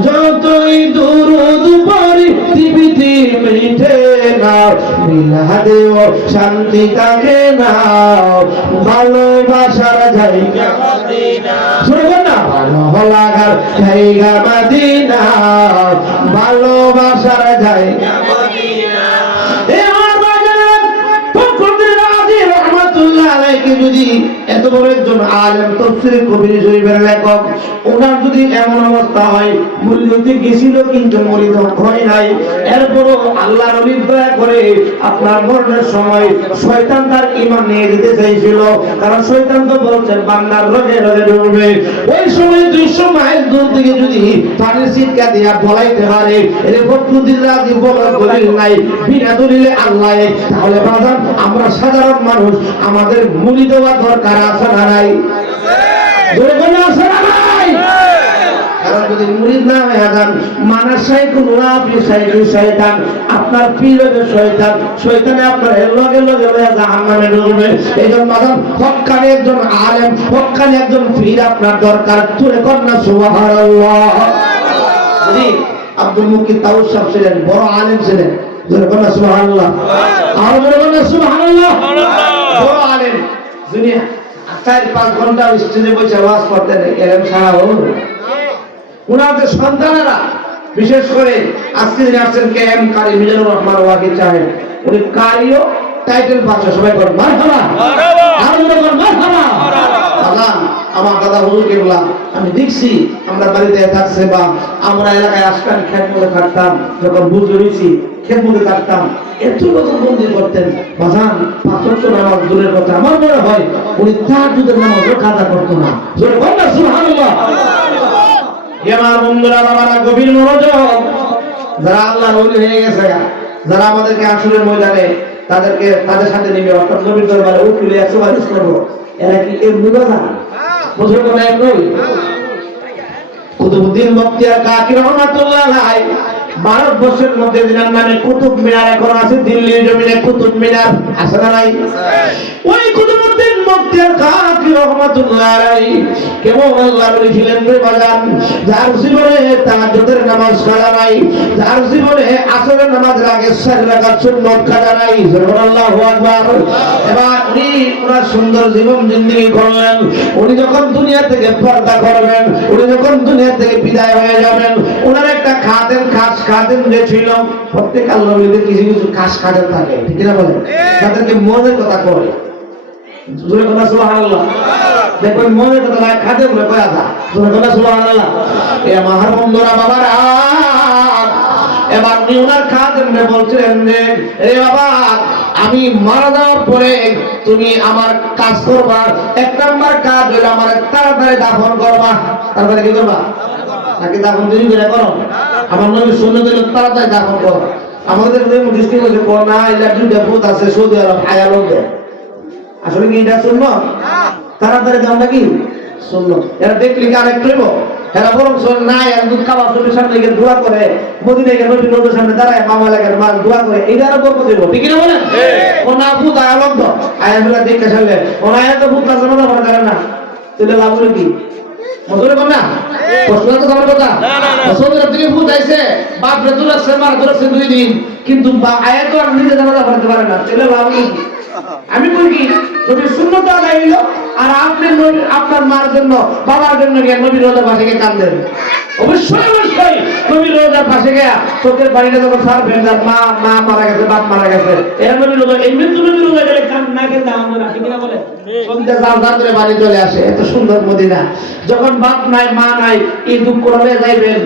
যতই দুরুদ পড়ি তৃপ্তি মিটে না, মিলাদেও শান্তি থাকে না, ভালোবাসার জায়গা মদিনা, শুনবেন না ভালো লাগার জায়গা মদিনা, ভালোবাসার জায়গা মদিনা। যদি এত বড় একজন আলেম তাফসীর কবির শরীফের লেখক, ওনার যদি এমন অবস্থা হয়, মূল্যতে গেছিল কিন্তু মরিদ হয় নাই, এরপরও আল্লাহর ওলি দয়া করে আপনার মরণের সময় শয়তান তার ঈমান নিয়ে যেতে চাইছিল, কারণ শয়তান তো বলছেন বান্দার রোগে রোগে ঢুকবে, ওই সময় 200 মাইল দূর থেকে যদি পানির ছিটকা দিয়া বলাইতে পারে এর ফখরুদ্দিন রাজি বলার দলিল নাই, বিনা দলিলে আল্লাহ, তাহলে বাজান আমরা সাধারণ মানুষ আমাদের মুরিদ দেওয়া দরকার আছে না নাই? জোরে বলে আছে না নাই? কারণ যদি মুরিদ না হয়ে যান, মানার শাইখুল আপনি শাইখুল শয়তান, আপনার পীর হবে শয়তান, শয়তানে আপনার লগে লগে লয়ে জাহান্নামে ঢুকবে। এইজন্য মাদাম হক্কানি একজন আলেম, হক্কানি একজন পীর আপনার দরকার। তুলে কন্যা সুবহানাল্লাহ। জি, আব্দুল মুকিত তাউস সাহেব ছিলেন, বড় আলেম ছিলেন। তুলে কন্যা সুবহানাল্লাহ। আর বলে কন্যা সুবহানাল্লাহ। বড় আলেম, দুনিয়া 4-5 ঘন্টা স্টেজে বসে ওয়াজ করতেন। এরকম সারা হলো উনাদের সন্তানেরা, বিশেষ করে আজকে যিনি আসছেন কে এম কারি মিজানুর রহমান ওয়াকিল সাহেব, উনি কারিও টাইটেল পাচ্ছে। সবাই করেন মারহাবা, আর বলেন মারহাবা। আল্লাহ আমার দাদা হুজুর কেবলা আমি দেখছি আমরা বাড়িতে থাকছে বা আমরা এলাকায় আসকান খেতমতে থাকতাম, যখন বুঝে হয়েছি খেতমতে থাকতাম, এত লোক বন্দি করতেন বাজান। 5 ওয়াক্ত নামাজ দূরের কথা, আমার মনে হয় উনি তাহাজ্জুদের নামাজও কাজা করতো না। জোরে বলেন সুবহানাল্লাহ। আমার বন্ধুরা, বাবারা, গভীর মনোযোগ। যারা আল্লাহর ওলি হয়ে গেছে, যারা আমাদেরকে আসরের ময়দানে তাদের সাথে নিবে, অর্থাৎ নবীর দরবারে উঠলে 100 বার করবো, এরা কি এমনি কথা বুঝলো না? এমনি কুতুবউদ্দিন বখতিয়ার কাকি রহমাতুল্লাহ আলাইহি ভারতবর্ষের মধ্যে যিনার নামে কুতুব মিনার এখন আছে, দিল্লির জমিনে কুতুব মিনার আছে না নাই? ওই কুতুবউদ্দিন বখতিয়ার কাকি রহমাতুল্লাহ আলাইহি কেমন আল্লাহর ওলি ছিলেন রে বাজান, যার জীবনে তাহাজ্জুদের নামাজ কাজা নাই, যার জীবনে আসরের নামাজের আগে 4 রাকাত সুন্নাত কাজা নাই। সুবহানাল্লাহু আকবার। এবার উনি ওনার সুন্দর জীবন জিন্দেগি করলেন। উনি যখন দুনিয়া থেকে পর্দা করবেন, উনি যখন দুনিয়া থেকে বিদায় হয়ে যাবেন, ওনার একটা খাস খাদেম যে ছিল, প্রত্যেক আল্লাহর ওলিদের কিছু কিছু খাস খাদেম থাকে, ঠিক না বলেন? তাদেরকে মনের কথা কয়। জোরে বলেন সুবহানাল্লাহ। দেখুন মনের কথা না, খাদেম বলে কয় আসা। জোরে বলেন সুবহানাল্লাহ। এ আমার বন্ধুরা, বাবারা, এবার উনি ওনার খাদেমকে বলছিলেন যে এ বাবা, আমি মারা যাওয়ার পরে তুমি আমার কাজ করবা। 1 নাম্বার কাজ হলো আমার তাড়াতাড়ি দাফন করবা। তাড়াতাড়ি কি করবা? নাকি দাফন দেরি করে করো? আমার নবী সুন্নাত হলো তাড়াতাড়ি দাফন করো। আমাদের দৃষ্টি হচ্ছে না, এটা দুইটা ভূত আছে সৌদি আরব আয়ালোকে। আসলে কি এটা সুন্নাত? তাড়াতাড়ি দাও নাকি সুন্নাত? এরা দেখলি কি আরেকটু হইব? এরা বরং না, এর দুধ খাওয়া চোখের সামনে গিয়ে দোয়া করে, মদিনায় গিয়ে নবীর রোদের সামনে দাঁড়ায় মামা লাগার মা দোয়া করে, এইটা আরো বরকত হইব। ঠিক না বলেন? ও না ভূত আয়ালক তো আয়াগুলা দেখে সামনে ও না, এত ভূত কাজ না করে জানে না, তাহলে লাভ হলো কি? মজুরে কম না প্রশ্ন তো আমার কথা। সৌদি আরব থেকে ভূত আইছে, বাপ রে দুলাচ্ছে, মার দুলাচ্ছে 2 দিন, কিন্তু আয়াত আর নিজে জানা করতে পারে না, তাহলে লাভ হলো কি? আমি বলি কি, যদি সুন্নাত আদায় হইল আর আপনি আপনার মার জন্য বাবার জন্য গিয়ে নবীর রোজার পাশে গিয়ে কাঁদেন, অবশ্যই অবশ্যই নবীর রোজার পাশে গিয়ে চোখের পানিটা যখন ছাড়বেন, যার মা মারা গেছে, বাপ মারা গেছে, এরা নবীর রোজা, এমনি তো নবীর রোজা গেলে কান না কেন আমরা ঠিক না বলে সন্ধ্যা জাল করে বাড়ি চলে আসে। এত সুন্দর মদিনা। যখন বাপ নাই মা নাই, এই দুঃখ রয়ে যাইবেন,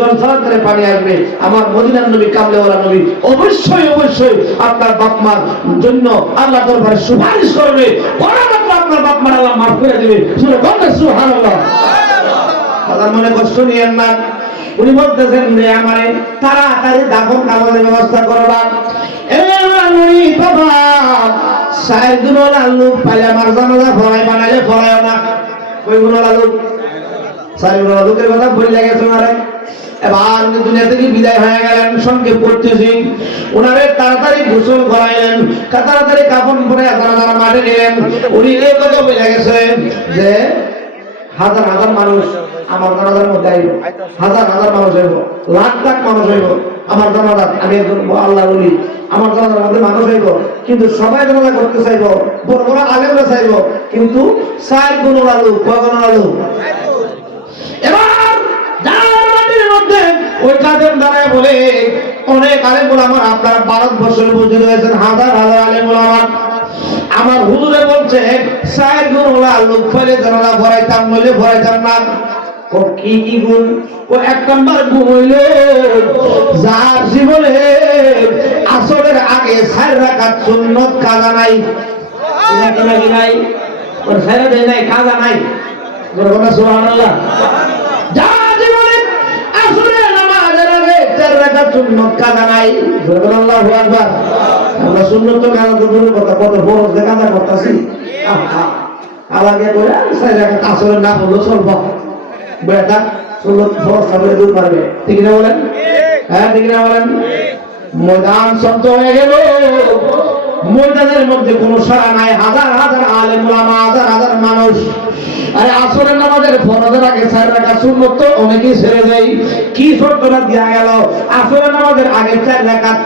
জলসা করে পানি আসবে, আমার মদিনার নবী কামলেওয়ালা নবী অবশ্যই অবশ্যই আপনার বাপ মার জন্য আল্লাহ দরবারে সুপারিশ করবে। আপনার বাপ মার আল্লাহ মাফ করে দেবে। সুবহানাল্লাহ। তার মনে কষ্ট নিয়েন না। উনি বলতেছেন যে আমারে তাড়াতাড়ি দাফন কাফনের ব্যবস্থা করবা। বাবা 4 গুণ আলু পাইলে আমার জানাজা ফরাই বানাইলে ফরাইও না। কই গুণ আলু? 4 গুণ আলুকের কথা বলে গেছে ওনারে। এবার উনি দুনিয়া থেকে বিদায় হয়ে গেলেন। সঙ্গে পড়তেছি ওনারে তাড়াতাড়ি গোসল করাইলেন, তাড়াতাড়ি কাফন পরে জানাজা মাঠে নিলেন। উনি এই কথা বলে গেছেন যে হাজার হাজার মানুষ আমার জানাজার মধ্যে আইব, হাজার হাজার মানুষ হইব, লাখ লাখ মানুষ হইব আমার জানাজার। আমি একজন আল্লাহ বলি, আমার জানাজার মধ্যে মানুষ হইব, কিন্তু সবাই জানাজা করতে চাইব, বড় বড় আলেমরা চাইব, কিন্তু 4 গুণ আলু, কয় গুণ আলু? এবার জানাজার মধ্যে ওই কাদের দাঁড়ায় বলে অনেক আলেম ওলামা, আপনারা ভারতবর্ষের বুঝে রয়েছেন হাজার হাজার আলেম ওলামা, আমার হুজুরে বলছে 4 গুণ লোক ফেলে জানালা ভরাইতাম, নইলে ভরাইতাম না। কি কি গুণ? ও 1 নাম্বার গুণ হইল যার জীবনে আসরের আগে 4 রাকাত সুন্নাত কাজা নাই, কি নাই, ওর ছেড়ে দেয় নাই, কাজা নাই। বলবেন সুবহানাল্লাহ। যার জীবনে আসরের নামাজের আগে 4 রাকাত সুন্নাত কাজা নাই, বলবেন আল্লাহু আকবার। আমরা সুন্নাত তো কাজা করতে কথা কত ফরজ কাজা করতেছি, আমাকে বলে আসলে না বললো চলবো বেটা চললো ভরসা করে দূর পারবে ঠিক না বলেন হ্যাঁ ঠিক না বলেন ময়দান শব্দ হয়ে গেল ময়দানের মধ্যে কোনো সারা নাই হাজার হাজার আলেম ওলামা হাজার হাজার মানুষ আরে আসরের নামাজের ফরজের আগে 4 রাকাত সুন্নত তো অনেকেই ছেড়ে দেয় কি শর্তটা দেয়া গেল আসরের নামাজের আগে 4 রাকাত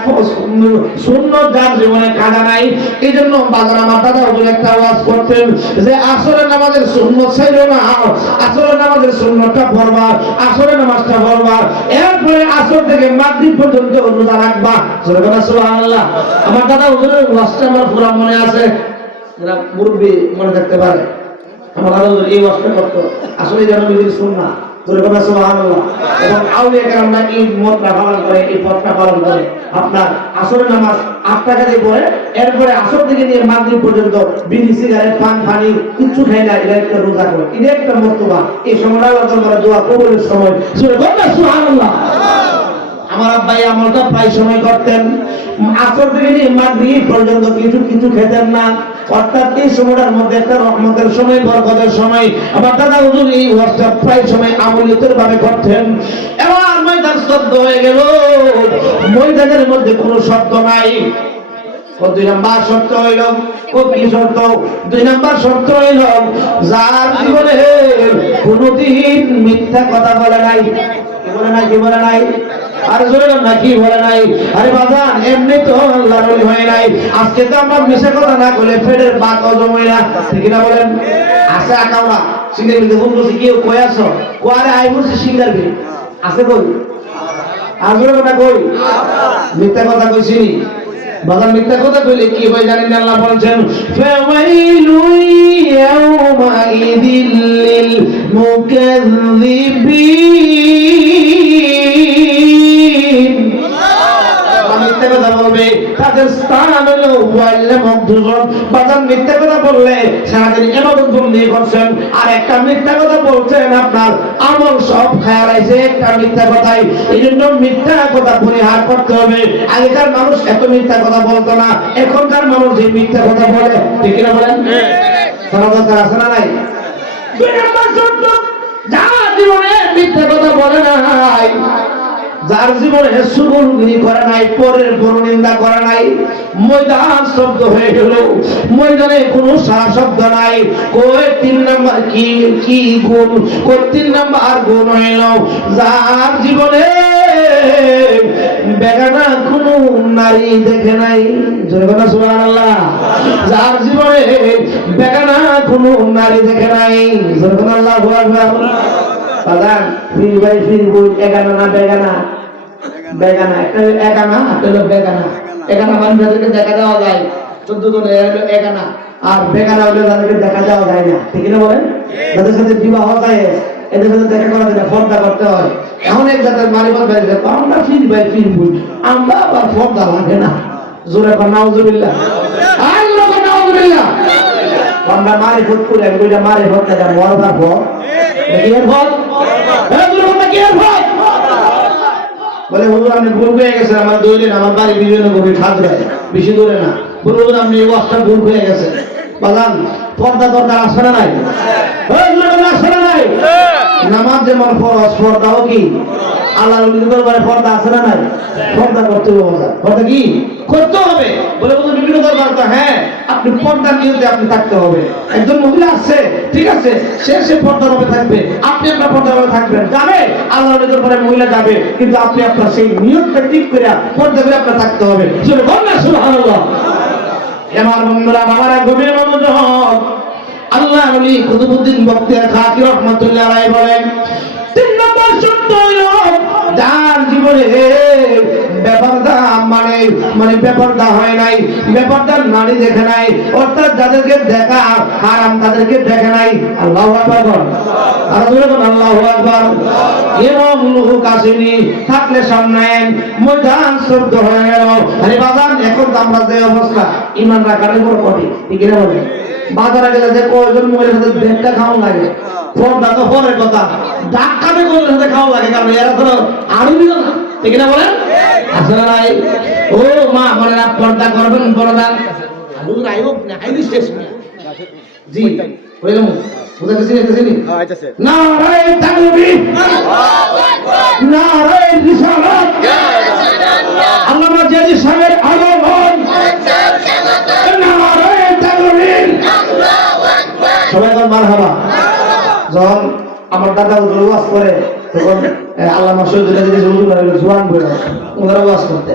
সুন্নত যার জীবনে কাজা নাই এইজন্য বাজার আমার দাদা হুজুর একটা ওয়াজ করতেন যে আসরের নামাজের সুন্নত ছাইরো না আসরের নামাজের সুন্নতটা পড়বা আসরের নামাজটা পড়বা এরপরে আসর থেকে মাগরিব পর্যন্ত রোজা রাখবা সুবহানাল্লাহ আমার দাদা হুজুরের ওয়াজটা আমার পুরো মনে আছে যারা মুরব্বি মনে থাকতে পারে আমার দাদা হুজুর এই ওয়াজটা করতো আসলে যেন নিজের সুন্নাহ সুবহানাল্লাহ এবং আউলিয়া কেরামরা এই মতটা পালন করে এই পথটা পালন করে আপনার আসরের নামাজ 8 টাকা দিয়ে পড়ে এরপরে আসর থেকে নিয়ে মাগরিব পর্যন্ত বিড়ি সিগারেট পান পানি কিছু খায় না এটা একটা রোজা করে এটা একটা মর্তবা এই সময়টা আল্লাহ তাআলা দোয়া কবুলের সময় সুবহানাল্লাহ আমার আব্বাই আমলটা প্রায় সময় করতেন আসর থেকে নিয়ে মাগরিব পর্যন্ত কিছু খেতেন না অর্থাৎ এই সময়টার মধ্যে একটা রহমতের সময় বরকতের সময় আমার দাদা হুজুর এই ওয়াজটা প্রায় সময় আমলিয়তের ভাবে করতেন এবার ময়দান শব্দ হয়ে গেল ময়দানের মধ্যে কোনো শব্দ নাই 2 নাম্বার শর্ত হইল কি শর্ত 2 নাম্বার শর্ত হইল যার জীবনে কোনোদিন মিথ্যা কথা বলে নাই কি বলে নাই আর জোরে না কি বলে নাই আরে বাজান এমনি তো আল্লাহর ওলি হয় নাই আজকে তো আমরা মিশা কথা না বলে ফেরের বাত অজমই না ঠিক না বলেন আছে আকাওড়া সিঙ্গার বিতে ফোন করছি কেউ কই আছো কোয়ারে আই বলছি সিঙ্গার বি আছে কই আর জোরে কথা কই মিথ্যা কথা কইছি বাজান মিথ্যা কথা কইলে কি হয় জানেন না আল্লাহ বলেন ফাওয়াইলু ইয়াউমাইদিল লিল মুকাজ্জিবিন মিথ্যা কথা বলবে তাদের স্থান হলো ওয়াইলে মকদুজন বাজান মিথ্যা কথা বললে সারাদিন ইবাদত বন্দি করছেন আর একটা মিথ্যা কথা বলছেন আপনার আমল সব খায়া রাইছে একটা মিথ্যা কথাই এইজন্য মিথ্যা কথা পরিহার করতে হবে আগেকার মানুষ এত মিথ্যা কথা বলতো না এখনকার মানুষ যে মিথ্যা কথা বলে ঠিক না বলেন সমাজতার আছে না নাই 2 নাম্বার শর্ত যার জীবনে মিথ্যা কথা বলে নাই যার জীবনে সুবুলগিরি করে নাই পরের পরনিন্দা করে নাই ময়দান শব্দ হয়ে গেল ময়দানে কোনো সারা শব্দ নাই কই 3 নাম্বার কি গুণ কই 3 নাম্বার গুণ হইল যার জীবনে বেগানা কোনো নারী দেখে নাই জোরে বলা সুবহানাল্লাহ যার জীবনে বেগানা কোনো নারী দেখে নাই জোরে বলা আল্লাহু আকবার বাজান ফির ভাই ফির বই এগানা না বেগানা একটা এগানা একটা হলো বেগানা মানে যাদেরকে দেখা যাওয়া যায় 14 জন হলো এগানা আর বেগানা হলো যাদেরকে দেখা যাওয়া যায় না ঠিক না বলেন যাদের সাথে বিবাহ হয় এদের সাথে দেখা করা যায় না পর্দা করতে হয় এমন এক জাতের মারিফত বাইরে আমরা ফির ভাই ফির বই আমরা আবার পর্দা লাগে না জোরে কর নাউজুবিল্লাহ আল্লাহ নাউজুবিল্লাহ আমরা মারিফত করে বইটা মারিফত থেকে মরবার পর কি এর ফল কি এর ফল বলে হুজুর আপনি ভুল হয়ে গেছেন আমার দইলেন আমার বাড়ি বিভিন্ন করে খাজরায় বেশি দূরে না বলে হুজুর আপনি এই ওয়াজটা ভুল হয়ে গেছে বাজান পর্দা দরকার আছে না নাই আছে না নাই নামাজ যেমন ফরজ পর্দাও কি আল্লাহর ওলিদের দরবারে পর্দা আছে না নাই পর্দা করতে হবে পর্দা কি করতে হবে বলে হুজুর বিভিন্ন দরবার তো হ্যাঁ আপনি পর্দা নিয়তে আপনি থাকতে হবে একজন মহিলা আছে ঠিক আছে সে পর্দার ভাবে থাকবে আপনি আপনার পর্দার ভাবে থাকবেন যাবে আল্লাহর ওলিদের দরবারে মহিলা যাবে কিন্তু আপনি আপনার সেই নিয়তটা ঠিক করে পর্দা করে আপনার থাকতে হবে শুনে বল না সুবহানাল্লাহ আমার বন্ধুরা বাবারা গভীর মনোযোগ আল্লাহ ওলি কুতুবউদ্দিন বখতিয়ার খাকি রাহমাতুল্লাহ আলাইহি বলেন 3 নম্বর শর্ত হলো যার জীবনে বেপরদা মানে বেপরদা হয় নাই বেপরদার নারী দেখে নাই অর্থাৎ যাদেরকে দেখা হারাম তাদেরকে দেখে নাই আল্লাহু আকবার আর বলুন আল্লাহু আকবার এরকম লোক আসেনি থাকলে সামনে ময়দান শব্দ হয়ে গেল আরে বাজান এখন তো আমরা যে অবস্থা ঈমান রাখার উপর কটি ঠিক না বলে বাজারে গেলে যে কয়জন মহিলার সাথে বেটটা খাওয়া লাগে পর্দা তো পরের কথা ডাক্তারে কোন সাথে খাওয়া লাগে কারণ এরা তো আরো দিল না ঠিক না বলেন আসলে নাই ও মা বলে না পর্দা করবেন পর্দা হুজুর আইব না আইবি স্টেশনে জি কইলাম বুঝাতেছি দেখতেছিনি হ্যাঁ আইতাছে নারায়ে তাকবীর আল্লাহু আকবার নারায়ে রিসালাত আল্লামা জিয়াদি সাহেবের আগমন নারায়ে তাকবীর আল্লাহু আকবার সবাই বল মারহাবা যখন আমার দাদা হুজুর ওয়াজ করে তখন আল্লামা শহীদুল আদিস হুজুর জোয়ান বলে ওনারা ওয়াজ করতে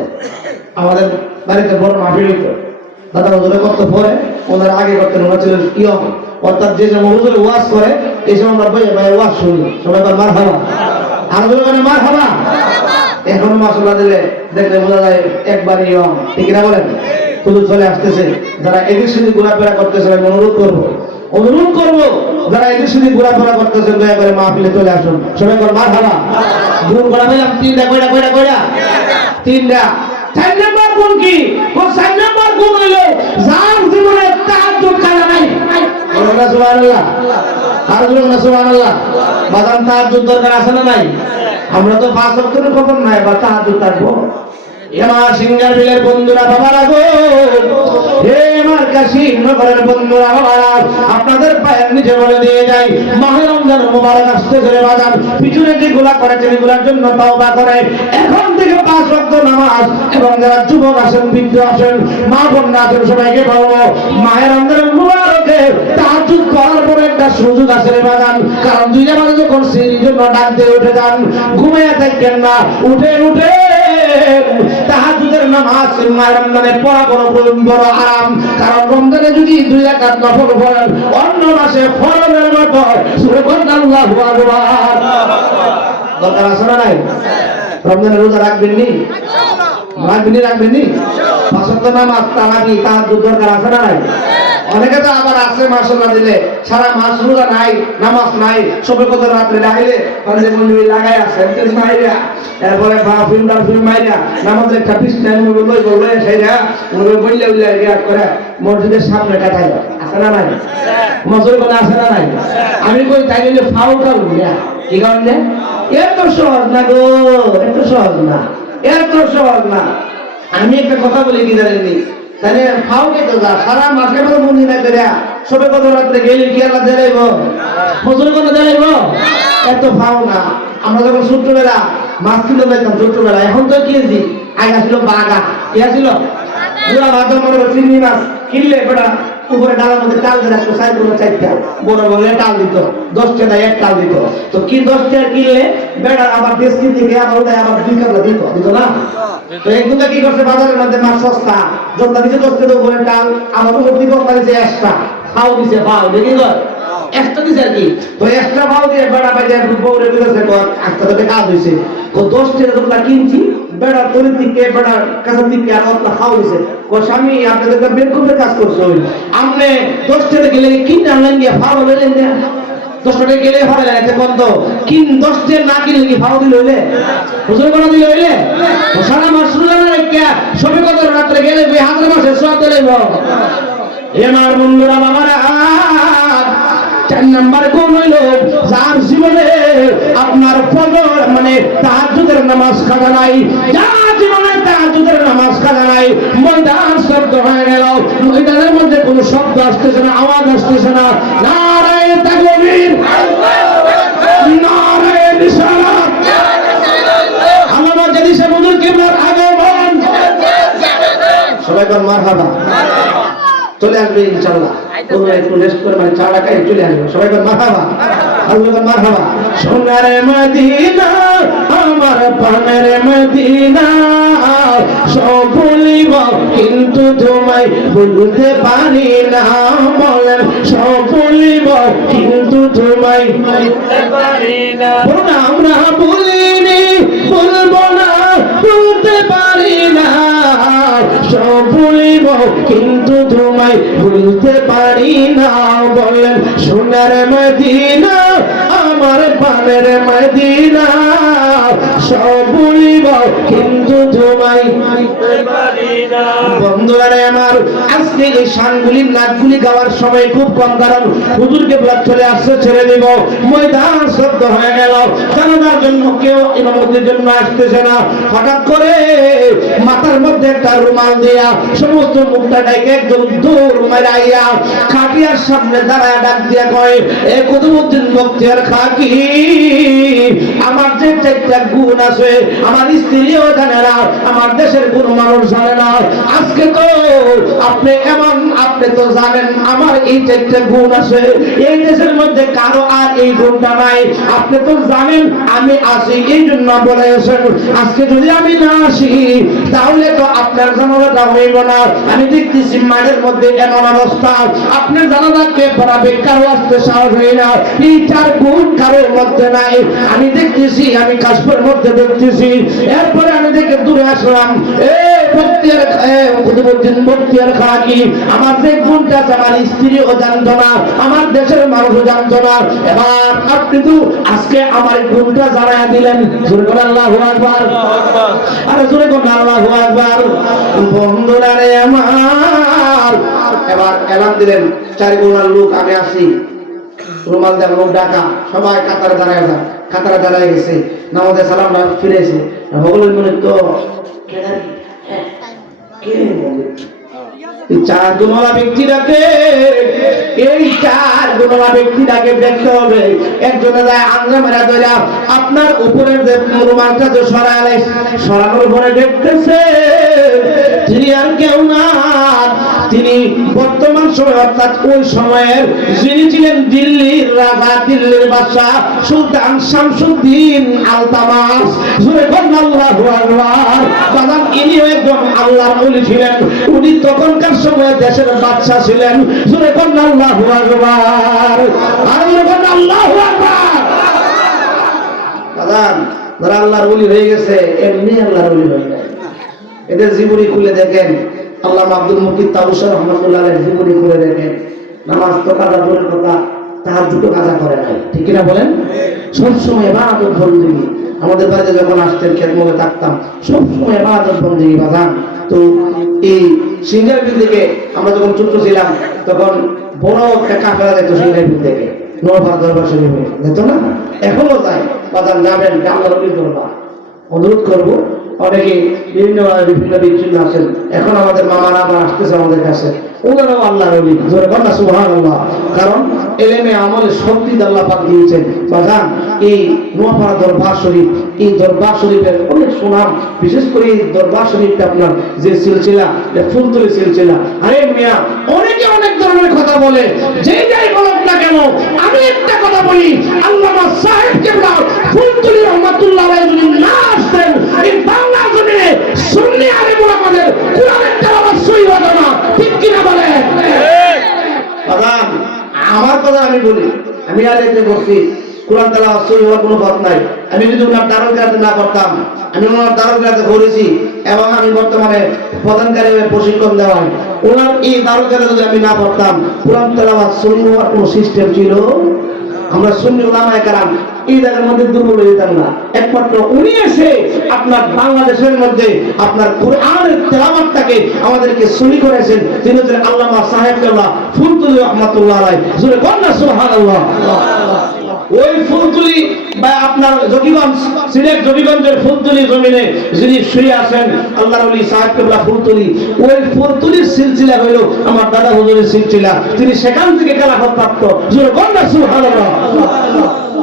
আমাদের বাড়িতে বড় মাহফিল হইতো দাদা হুজুরে করতে পরে ওনারা আগে করতেন ওরা ছিল ইয়ং অর্থাৎ যে সময় হুজুরে ওয়াজ করে এই সময় আমরা বইয়ে বইয়ে ওয়াজ শুনি সবাই বল মারহাবা আর বলে মারহাবা এখন মাশাআল্লাহ দিলে দেখলে বোঝা যায় একবার ইয়ং ঠিক না বলেন হুজুর চলে আসতেছে যারা এদিক সেদিক ঘোরাফেরা করতেছে আমি অনুরোধ করবো যারা এদিক সেদিক ঘোরাফেরা করতেছেন দয়া করে মাহফিলে চলে আসুন সবাই বল মারহাবা গুণ করা পেলাম তিনটা কয়টা তিনটা 4 নাম্বার গুণ কি ও 4 নাম্বার গুণ হলো যার জীবনে তাহাজ্জুদ কাজা নাই সুবহানাল্লাহ আর বলুন না সুবহানাল্লাহ বাদাম তাহাজ্জুদ দরকার আছে না নাই আমরা তো 5 ওয়াক্তের খবর নাই বা তাহাজ্জুদ থাকবো আমার সিঙ্গার বিলের বন্ধুরা বাবারা গো হে আমার কাশিম নগরের বন্ধুরা বাবারা আপনাদের পায়ের নিচে বলে দিয়ে যাই মাহে রমজান মুবারক আসতেছে রে বাজার পিছনে যেগুলা করেছেন এগুলোর জন্য তওবা করে এখন থেকে 5 ওয়াক্ত নামাজ এবং যারা যুবক আছেন বৃদ্ধ আছেন মা বোনরা আছেন সবাইকে বলবো মাহে রমজান মুবারকে তাহাজ্জুদ করার পরে একটা সুযোগ আছে রে বাজার কারণ 2টা বাজে যখন সিঁড়ির জন্য ডাক দিয়ে উঠে যান ঘুমিয়ে থাকেন না উঠে তাহাজ্জুদের নামাজ মাহে রমজানে পড়া বড় আরাম কারণ রমজানে যদি 2 রাকাত নফল পড়েন অন্য মাসে ফরজের মতো সুবহানাল্লাহু আকবার দরকার আছে না নাই রমজানে রোজা রাখবেন নি রাখবেন নি 5 ওয়াক্ত নামাজ তারাবি তাহাজ্জুদ দরকার আছে না নাই অনেকে তো আবার আছে মাশাআল্লাহ দিলে সারা মাস রোজা নাই নামাজ নাই সবে কত রাতে লাগাইলে পাঞ্জে মন্দিরে লাগাই আছে তেজ মাইরা এরপরে ফিল্ম মাইরা নামাজের একটা পিস টাইম বললে সেইরা ওরে বললে ইয়া করে মসজিদের সামনে কাটাই আছে না নাই মজুর কোন আছে না নাই আমি কই তাই নিলে ফাউল করব না কি কারণে এত সহজ না গো এত সহজ না আমি একটা কথা বলি কি জানেননি তাহলে ফাও কেটে যা সারা মাসের মতো মন্দির না করে সবে কত রাত্রে গেলে কি আল্লাহ দেলাইব মজুরি করে দেলাইব এত ফাও না আমরা যখন ছোটবেলা মাছ কিলো পেতাম ছোটবেলা এখন তো কিনেছি আগে ছিল বাগা কি ছিল পুরা ভাত মনে চিংড়ি মাছ কিনলে বেটা উপরে ডালার মধ্যে টাল দিয়ে রাখতো সাইড করে 4টা বড় বড় টাল দিত 10 টাকা এক টাল দিত তো কি 10 টাকা কিনলে বেটা আবার 10 কিনতে গিয়ে আবার 2 কাপড় দিত না তো এগুলো কি করছে বাজারের মধ্যে মাছ সস্তা যতটা দিছে 10 টাকা উপরে টাল আমার উপর দিকে দিছে এক্সট্রা খাও দিছে ভাও দেখি গো এক্সট্রা দিছে আর কি তো এক্সট্রা ভাও দিয়ে বেটা বাইরে বউরে দিতেছে একটা তো কাজ হইছে তো 10 টাকা তোমরা কিনছি বেড়া তরির দিকে বেড়া কাছের দিকে আর অতটা খাওয়া হয়েছে ও স্বামী আপনাদের বের করতে কাজ করছে ওই আপনি 10 টাকা গেলে কিনে আনলেন গিয়ে ফাও হলেন না 10 টাকা গেলে হবে না এতে কত কিন 10 টাকা না কিনলে কি ফাও দিল হইলে হুজুর কোন দিল হইলে তো সারা মাস রোজা না রেখে সবে কত রাতে গেলে ওই হাজার মাসে সব দিলেব আমার বন্ধুরা বাবারা 4 নাম্বার কোন হইলো যার জীবনে আপনার ফজর মানে তাহাজ্জুদের নামাজ কাজা নাই যার জীবনে তাহাজ্জুদের নামাজ কাজা নাই ময়দান শব্দ হয়ে গেল ময়দানের মধ্যে কোনো শব্দ আসতেছে না আওয়াজ আসতেছে না নারায়ে তাকবীর আল্লাহু আকবার নারায়ে রিসালাত আল্লামা জিয়াদি সাহেব হুজুর কিবলার আগমন সবাই বল মারহাবা চলে আসবে ইনশাআল্লাহ তোমরা একটু রেস্ট করে মানে চা খাই চলে আসবে সবাই বল মারহাবা আল্লাহ বল মারহাবা সোনার মদিনা আমার প্রাণের মদিনা সব ভুলিব কিন্তু তোমায় ভুলতে পারি না বলেন সব ভুলিব কিন্তু তোমায় ভুলতে পারি না আমরা ভুলিনি ভুলবো না ভুলতে পারি না সব ভুলিব কিন্তু তোমায় ভুলতে পারি না বলেন সোনার মদিনা আমার প্রাণের মদিনা সব ভুলিব কিন্তু কিন্তু তোমায় বন্ধুরা আমার আজকে এই শানগুলির নাচগুলি গাওয়ার সময় খুব কম, কারণ হুজুরকে ব্লাড চলে আসছে, ছেড়ে দিব, ময়দান শব্দ হয়ে গেল, জানাজার জন্য কেউ ইমামতির জন্য আসতেছে না। হঠাৎ করে মাথার মধ্যে একটা রুমাল দিয়া সমস্ত মুখটা ডাইকে একদম দূর মেরে আইয়া খাটিয়ার সামনে দাঁড়ায় ডাক দিয়া কয়, এ কুতুবউদ্দিন বখতিয়ার খাকি, আমার যে চারটা গুণ আছে আমার স্ত্রীও জানে না, আমার দেশের কোন মানুষ জানে না। আজকে তো আপনি এমন, আপনি তো জানেন আমার এই চারটা গুণ আছে, এই দেশের মধ্যে কারো আর এই গুণটা নাই, আপনি তো জানেন আমি আসি, এই জন্য বলেছেন আজকে যদি আমি না আসি তাহলে তো আপনার জানাজাটা হইব না। আমি দেখতেছি মাঠের মধ্যে এমন অবস্থা, আপনার জানাজাকে পড়াবে কারো আসতে সাহস হয় না, এই চার গুণ কারোর মধ্যে নাই। আমি দেখতেছি, আমি কাশপুরের মধ্যে দেখতেছি, এরপরে আমি দেখে দূরে আসলাম, বখতিয়ার খাকি, আমার যে গুণটা আছে আমার স্ত্রীও জানতো না, আমার দেশের মানুষও জানতো না, এবার আপনি তো আজকে আমার গুণটা জানাইয়া দিলেন। জোরে করে আল্লাহু আকবার, আরে জোরে করে আল্লাহু আকবার। বন্ধুরা রে আমার, এবার এলান দিলেন, চার গুণার লোক আমি আসি, রুমাল দেন, লোক ডাকা, সবাই কাতারে দাঁড়ায় যান। কাতারে দাঁড়ায় গেছে, নামাজে সালাম ফিরেছে, বগলের মনে তো চার গুণওয়ালা ব্যক্তিটাকে, এই চার গুণওয়ালা ব্যক্তিটাকে দেখতে হবে। একজনে যায় আঙ্গা মেরা ধরা আপনার উপরের যে রুমালটা যে সরানোর পরে দেখতেছে তিনি আর কেউ না, তিনি বর্তমান সময় অর্থাৎ ওই সময়ের যিনি ছিলেন দিল্লির রাজা, দিল্লির বাদশা সুলতান শামসুদ্দিন আলতামাস। জোরে বলেন আল্লাহু আকবার। বাজান ইনিও একজন আল্লাহর ওলি ছিলেন, উনি তখনকার সময়ে দেশের বাদশা ছিলেন। জোরে বলেন আল্লাহু আকবার, আর বলেন আল্লাহু আকবার। বাজান যারা আল্লাহর ওলি হয়ে গেছে এমনি আল্লাহর ওলি হয়ে যায়। এদের জীবনী খুলে দেখেন, আল্লামা আব্দুল মুকিত তাবুসর রহমাতুল্লাহ আলাইহির জীবনী খুলে দেখেন, নামাজ তো কাজা দূরের কথা, তাহাজ্জুদও কাজা করে নাই, ঠিক কিনা বলেন? সবসময় ইবাদত বন্দেগী। আমাদের বাড়িতে যখন আসতেন খেদমতে থাকতাম, সবসময় ইবাদত বন্দেগী বাজান। তো এই সিঙ্গারবিল থেকে আমরা যখন ছোট ছিলাম তখন বড় একটা কাফেলা যেত সিঙ্গারবিল থেকে নোয়াপাড়া দরবার শরীফে যেত না, এখনো যায়। বাজান যাবেন, আল্লাহর ওলির দরবার, অনুরোধ করবো। অনেকে বিভিন্ন বিচ্ছিন্ন আছেন, এখন আমাদের মামারা আবার আসতেছে আমাদের কাছে, ওনারাও আল্লাহর ওলি। জোরে বলেন সুবহানাল্লাহ। কারণ এলেমে আমলে শক্তি আল্লাহ পাক দিয়েছেন। বাজান এই নোয়াপাড়া দরবার শরীফ, এই দরবার শরীফের অনেক সুনাম, বিশেষ করে এই দরবার শরীফটা আপনার যে সিলসিলা, ফুলতলি সিলসিলা। আরে মিয়া, অনেকে অনেক ধরনের কথা বলে, যেটাই বলুক না কেন, আমি একটা কথা বলি, আল্লামা সাহেব কেবলা ফুলতলি রহমাতুল্লাহ আলাইহি যদি না আসতেন এই বাংলা জমিনে সুন্নি আলেমুল আমাদের কোরআনের তেলাওয়াত সহি হতো না, ঠিক কিনা বলেন? বাজান আমার কথা আমি বলি, আমি আলেমে বলছি, কোরআন তেলাওয়াত সহি হওয়ার কোনো পথ নাই। আমি যদি ওনার দারুলকিরাতে না করতাম, আমি ওনার দারুলকিরাতে পড়েছি এবং আমি বর্তমানে প্রধানকারী প্রশিক্ষণ দেওয়া, ওনার এই দারুলকিরাতে যদি আমি না পড়তাম, কোরআন তেলাওয়াত সহি হওয়ার কোনো সিস্টেম ছিল? আমরা সুন্নি উলামায়ে কেরাম এই জায়গার মধ্যে দুর্বল হয়ে যেতাম না। একমাত্র উনি এসে আপনার বাংলাদেশের মধ্যে আপনার কোরআনের তেলাওয়াতটাকে আমাদেরকে সহি করেছেন। তিনি হচ্ছেন আল্লামা সাহেব কেবলা ফুলতলি রহমাতুল্লাহ আলাইহি। জোরে বলেন সুবহানাল্লাহ। ওই ফুলতলি বা আপনার জকিগঞ্জ, সিলেট জকিগঞ্জের ফুলতলি জমিনে যিনি শুয়ে আছেন আল্লাহর ওলি সাহেব কেবলা ফুলতলি, ওই ফুলতলির সিলসিলা হইল আমার দাদা হুজুরের সিলসিলা, তিনি সেখান থেকে খেলাফত প্রাপ্ত। জোরে বলেন সুবহানাল্লাহ।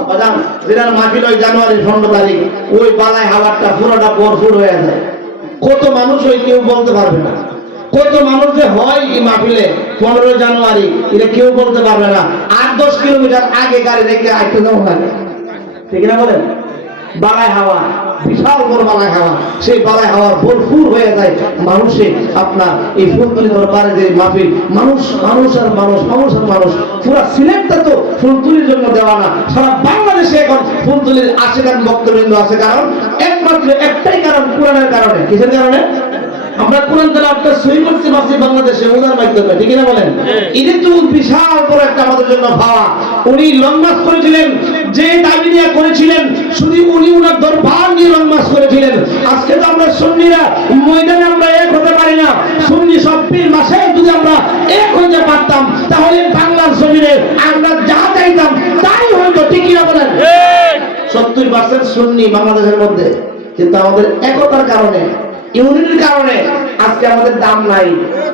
বাজান যেটার মাহফিল ওই জানুয়ারির 15 তারিখ, ওই বালাই হাওয়ারটা পুরোটা ভরপুর হয়ে যায়। কত মানুষ ওই কেউ বলতে পারবে না, কত মানুষ যে হয় এই মাহফিলে 15 জানুয়ারি, এটা কেউ বলতে পারবে না। 8-10 কিলোমিটার আগে গাড়ি রেখে আইতে যাওয়া লাগে, ঠিক না বলেন? বালাই হাওয়া, বিশাল বড় বালাই হাওয়া, সেই বালাই হাওয়া ভরপুর হয়ে যায় মানুষে। আপনার এই ফুলতলি দরবারে যে মাহফিল, মানুষ মানুষ আর মানুষ, মানুষ আর মানুষ, পুরো সিলেটটা তো ফুলতলির জন্য দেওয়া না, সারা বাংলাদেশে এখন ফুলতলির আশীর্বাদ ভক্তবৃন্দ আছে। কারণ একমাত্র একটাই কারণ, কোরআনের কারণে। কিসের কারণে? আমরা কোরআন তেলাওয়াতটা সহি করতে পারছি বাংলাদেশে ওনার মাধ্যমে, ঠিক না বলেন? এটা তো বিশাল বড় একটা আমাদের জন্য পাওয়া। উনি লং মার্চ করেছিলেন যে দাবি নিয়ে করেছিলেন শুধু উনি উনার দরবার নিয়ে লং মার্চ করেছিলেন। আজকে তো আমরা সুন্নিরা ময়দানে আমরা এক হতে পারি না। সুন্নি সব পীর মাসে যদি আমরা এক হতে পারতাম তাহলে বাংলার জমিনে আমরা যা চাইতাম তাই হয়তো। ঠিক কিনা বলেন? 70% সুন্নি বাংলাদেশের মধ্যে, কিন্তু আমাদের একতার কারণে, ইউনিটির কারণে আজকে আমাদের দাম নাই।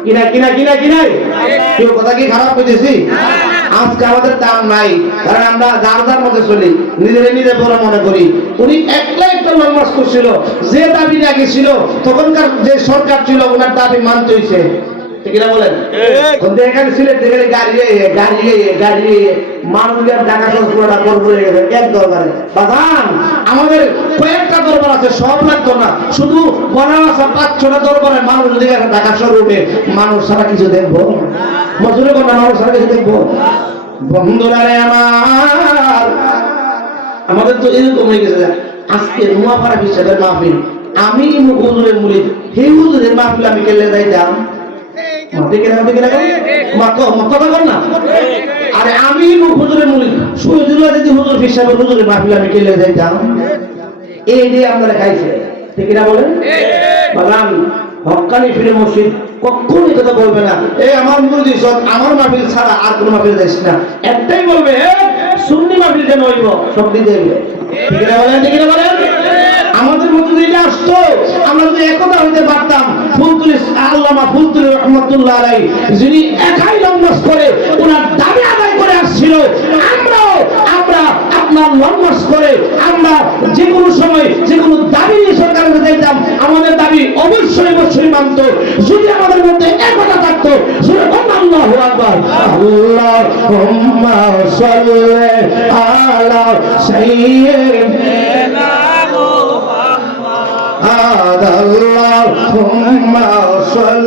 কিনা কিনা কিনা কিনা কেউ কথা কি খারাপ হইতেছি? আজকে আমাদের দাম নাই, কারণ আমরা যার যার মধ্যে চলি, নিজের নিজে বড় মনে করি। উনি একলা একটা লং মার্চ করছিল, যে দাবি আগে ছিল তখনকার যে সরকার ছিল ওনার দাবি মানতে হয়েছে। ঠিক না বলেন? এখানে ছিলেন গাড়ি মানুষের ঢাকা শহরটা করবো এক দরবারে। বাগান আমাদের কয়েকটা দরবার আছে, সব লাগতো না, শুধু বনাবাসা 5-6টা দরবারে মানুষ যদি ঢাকা শহর উঠে, মানুষ সারা কিছু দেখবো, মজুরে কোন মানুষ সারা কিছু দেখবো। বন্ধুরা রে আমার, আমাদের তো এরকম হয়ে গেছে। আজকে নোয়াপাড়া হিসাবের মাহফিল, আমি হুজুরের মুরিদ, সেই হুজুরের মাহফিল আমি কেলে যাইতাম। আরে আমি হুজুরের মুরিদ, হুজুর হিসাবে হুজুরের মাহফিল আমি কেলে যাইতাম। এই দিয়ে আপনারা খাইছে। ঠিক না বলেন? বাগান হক্কানি ফিরে মসজিদ কখনই কথা বলবে না এই আমার মুরিদ আমার মাহফিল ছাড়া আর কোনো মাহফিল যাইস না। একটাই বলবে সুন্নি মাহফিল কেন হইব, সব দিতে হইবে। ঠিক না বলেন? ঠিক না বলেন? আমাদের মধ্যে যদি আসতো, আমরা যদি একতা হইতে পারতাম, ফুলতুলি আল্লামা ফুলতুলি রহমাতুল্লাহ আলাইহি যিনি একাই লং মার্চ করে ওনার দাবি আদায় করে আসছিল, আমরা আপনার লং মার্চ করে আমরা যে কোনো সময় যে কোনো দাবি নিয়ে সরকারের কাছে যেতাম, আমাদের দাবি অবশ্যই মানত যদি আমাদের মধ্যে একতা থাকতো। আল্লাহু আকবার, আল্লাহুম্মা সাল্লি আলা সাইয়্যিদিনা اللهم صل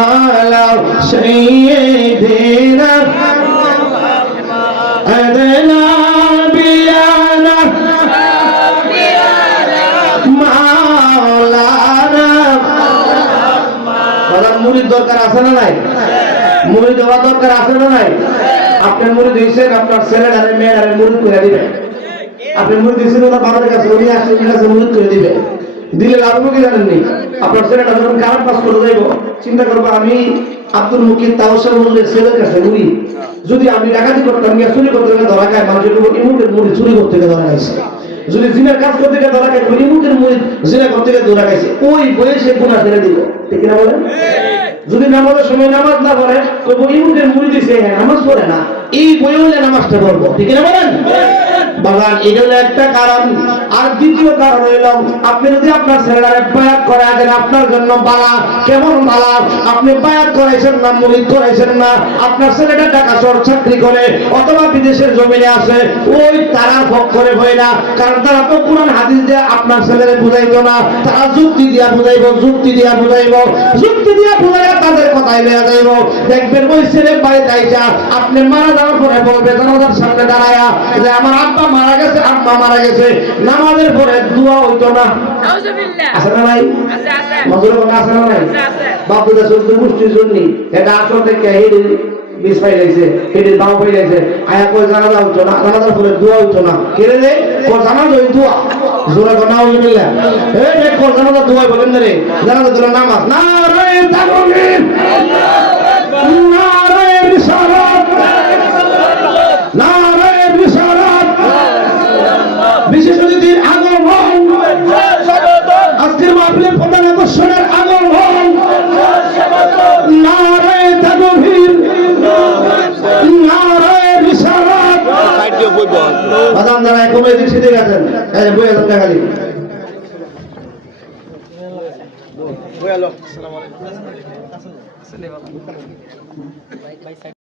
على سيدنا أدنى بيانا مولانا। মুরিদ দরকার আছে না নাই? মুরিদ হওয়া দরকার আছে না নাই? আপনার মুরিদ হয়েছেন, আপনার ছেলেটারে মেয়েটারে মুরিদ করে দিবেন। আপনি মুরিদ হয়েছেন ওনার বাবার কাছে, উনি আসলে কাছে মুরিদ করে দিবেন। দিলে লাভ কি জানেননি? আপনার ছেলেটা যখন কারার পাস করে যাইব, চিন্তা করবো আমি আব্দুল মুকিদ তাওসর মুরিদের ছেলের কাছে মুড়ি, যদি আমি ডাকাতি করতাম গিয়ে চুরি করতে গেলে ধরা খায়, মানুষের ইমুকের মুড়ি চুরি করতে গেলে ধরা খাইছে। যদি জিনার কাজ করতে গেলে ধরা খায়, ইমুকের মুড়ি জিনা করতে গেলে ধরা খাইছে। ওই বয়সে গুনাহ ছেড়ে দিব। ঠিক না বলেন? যদি নামাজের সময় নামাজ না পড়ে, ওই ইমুকের মুড়ি দিছে, নামাজ পড়ে না, এই বই হলে নামাজটা পড়বো। ঠিক না বলেন? বাগান এটা হলো একটা কারণ। আর দ্বিতীয় কারণ হইল, আপনি যদি আপনার ছেলেটারে বায়াত করে দেন, আপনার জন্য বালা। কেমন বালা? আপনি বায়াত করাইছেন না, মুরিদ করাইছেন না, আপনার ছেলেটা ঢাকা শহর চাকরি করে অথবা বিদেশের জমিনে আছে, ওই তারার পক্ষে হয় না। কারণ তারা তো কোরআন হাদিস দিয়ে আপনার ছেলেরে বুঝাইতো না, তারা যুক্তি দিয়া বুঝাইব, যুক্তি দিয়া বুঝাইয়া তাদের কথাই লইয়া যাইব। দেখবেন ওই ছেলে বাড়িতে আইসা আপনি মারা যাওয়ার পরে বলবে জানাজার সামনে দাঁড়ায়া যে আমার আব্বা মারা গেছে, আম্মা মারা গেছে। নামাজের পরে দোয়া হইতো না। আছে না নাই? মজুর আছে না নাই? বাপুদা চলতে মুষ্টির জন্য এটা আসল থেকে বিষ পাই লাগছে, পেটের বাউ পাই লাগছে, আয়া কই জানাজা হইতো না, জানাজার পরে দোয়া হইতো না। কেড়ে রে জানাজা ওই দোয়া জোরে কথা বললেন, এই জানাজা দোয়া বলেন রে, জানাজা দোয়া নামাজ না রে তাকবীর, না রে রিসালাত, না রে রিসালাত। বিশেষ অতিথির আগমন, আজকের মাহফিলের প্রধান আকর্ষণের আগমন, না রে তাকবীর, না রে রিসালাত। আদান যারা এখন এদিক সেদিক আছেন, বই আছেন খালি আসসালামু আলাইকুম।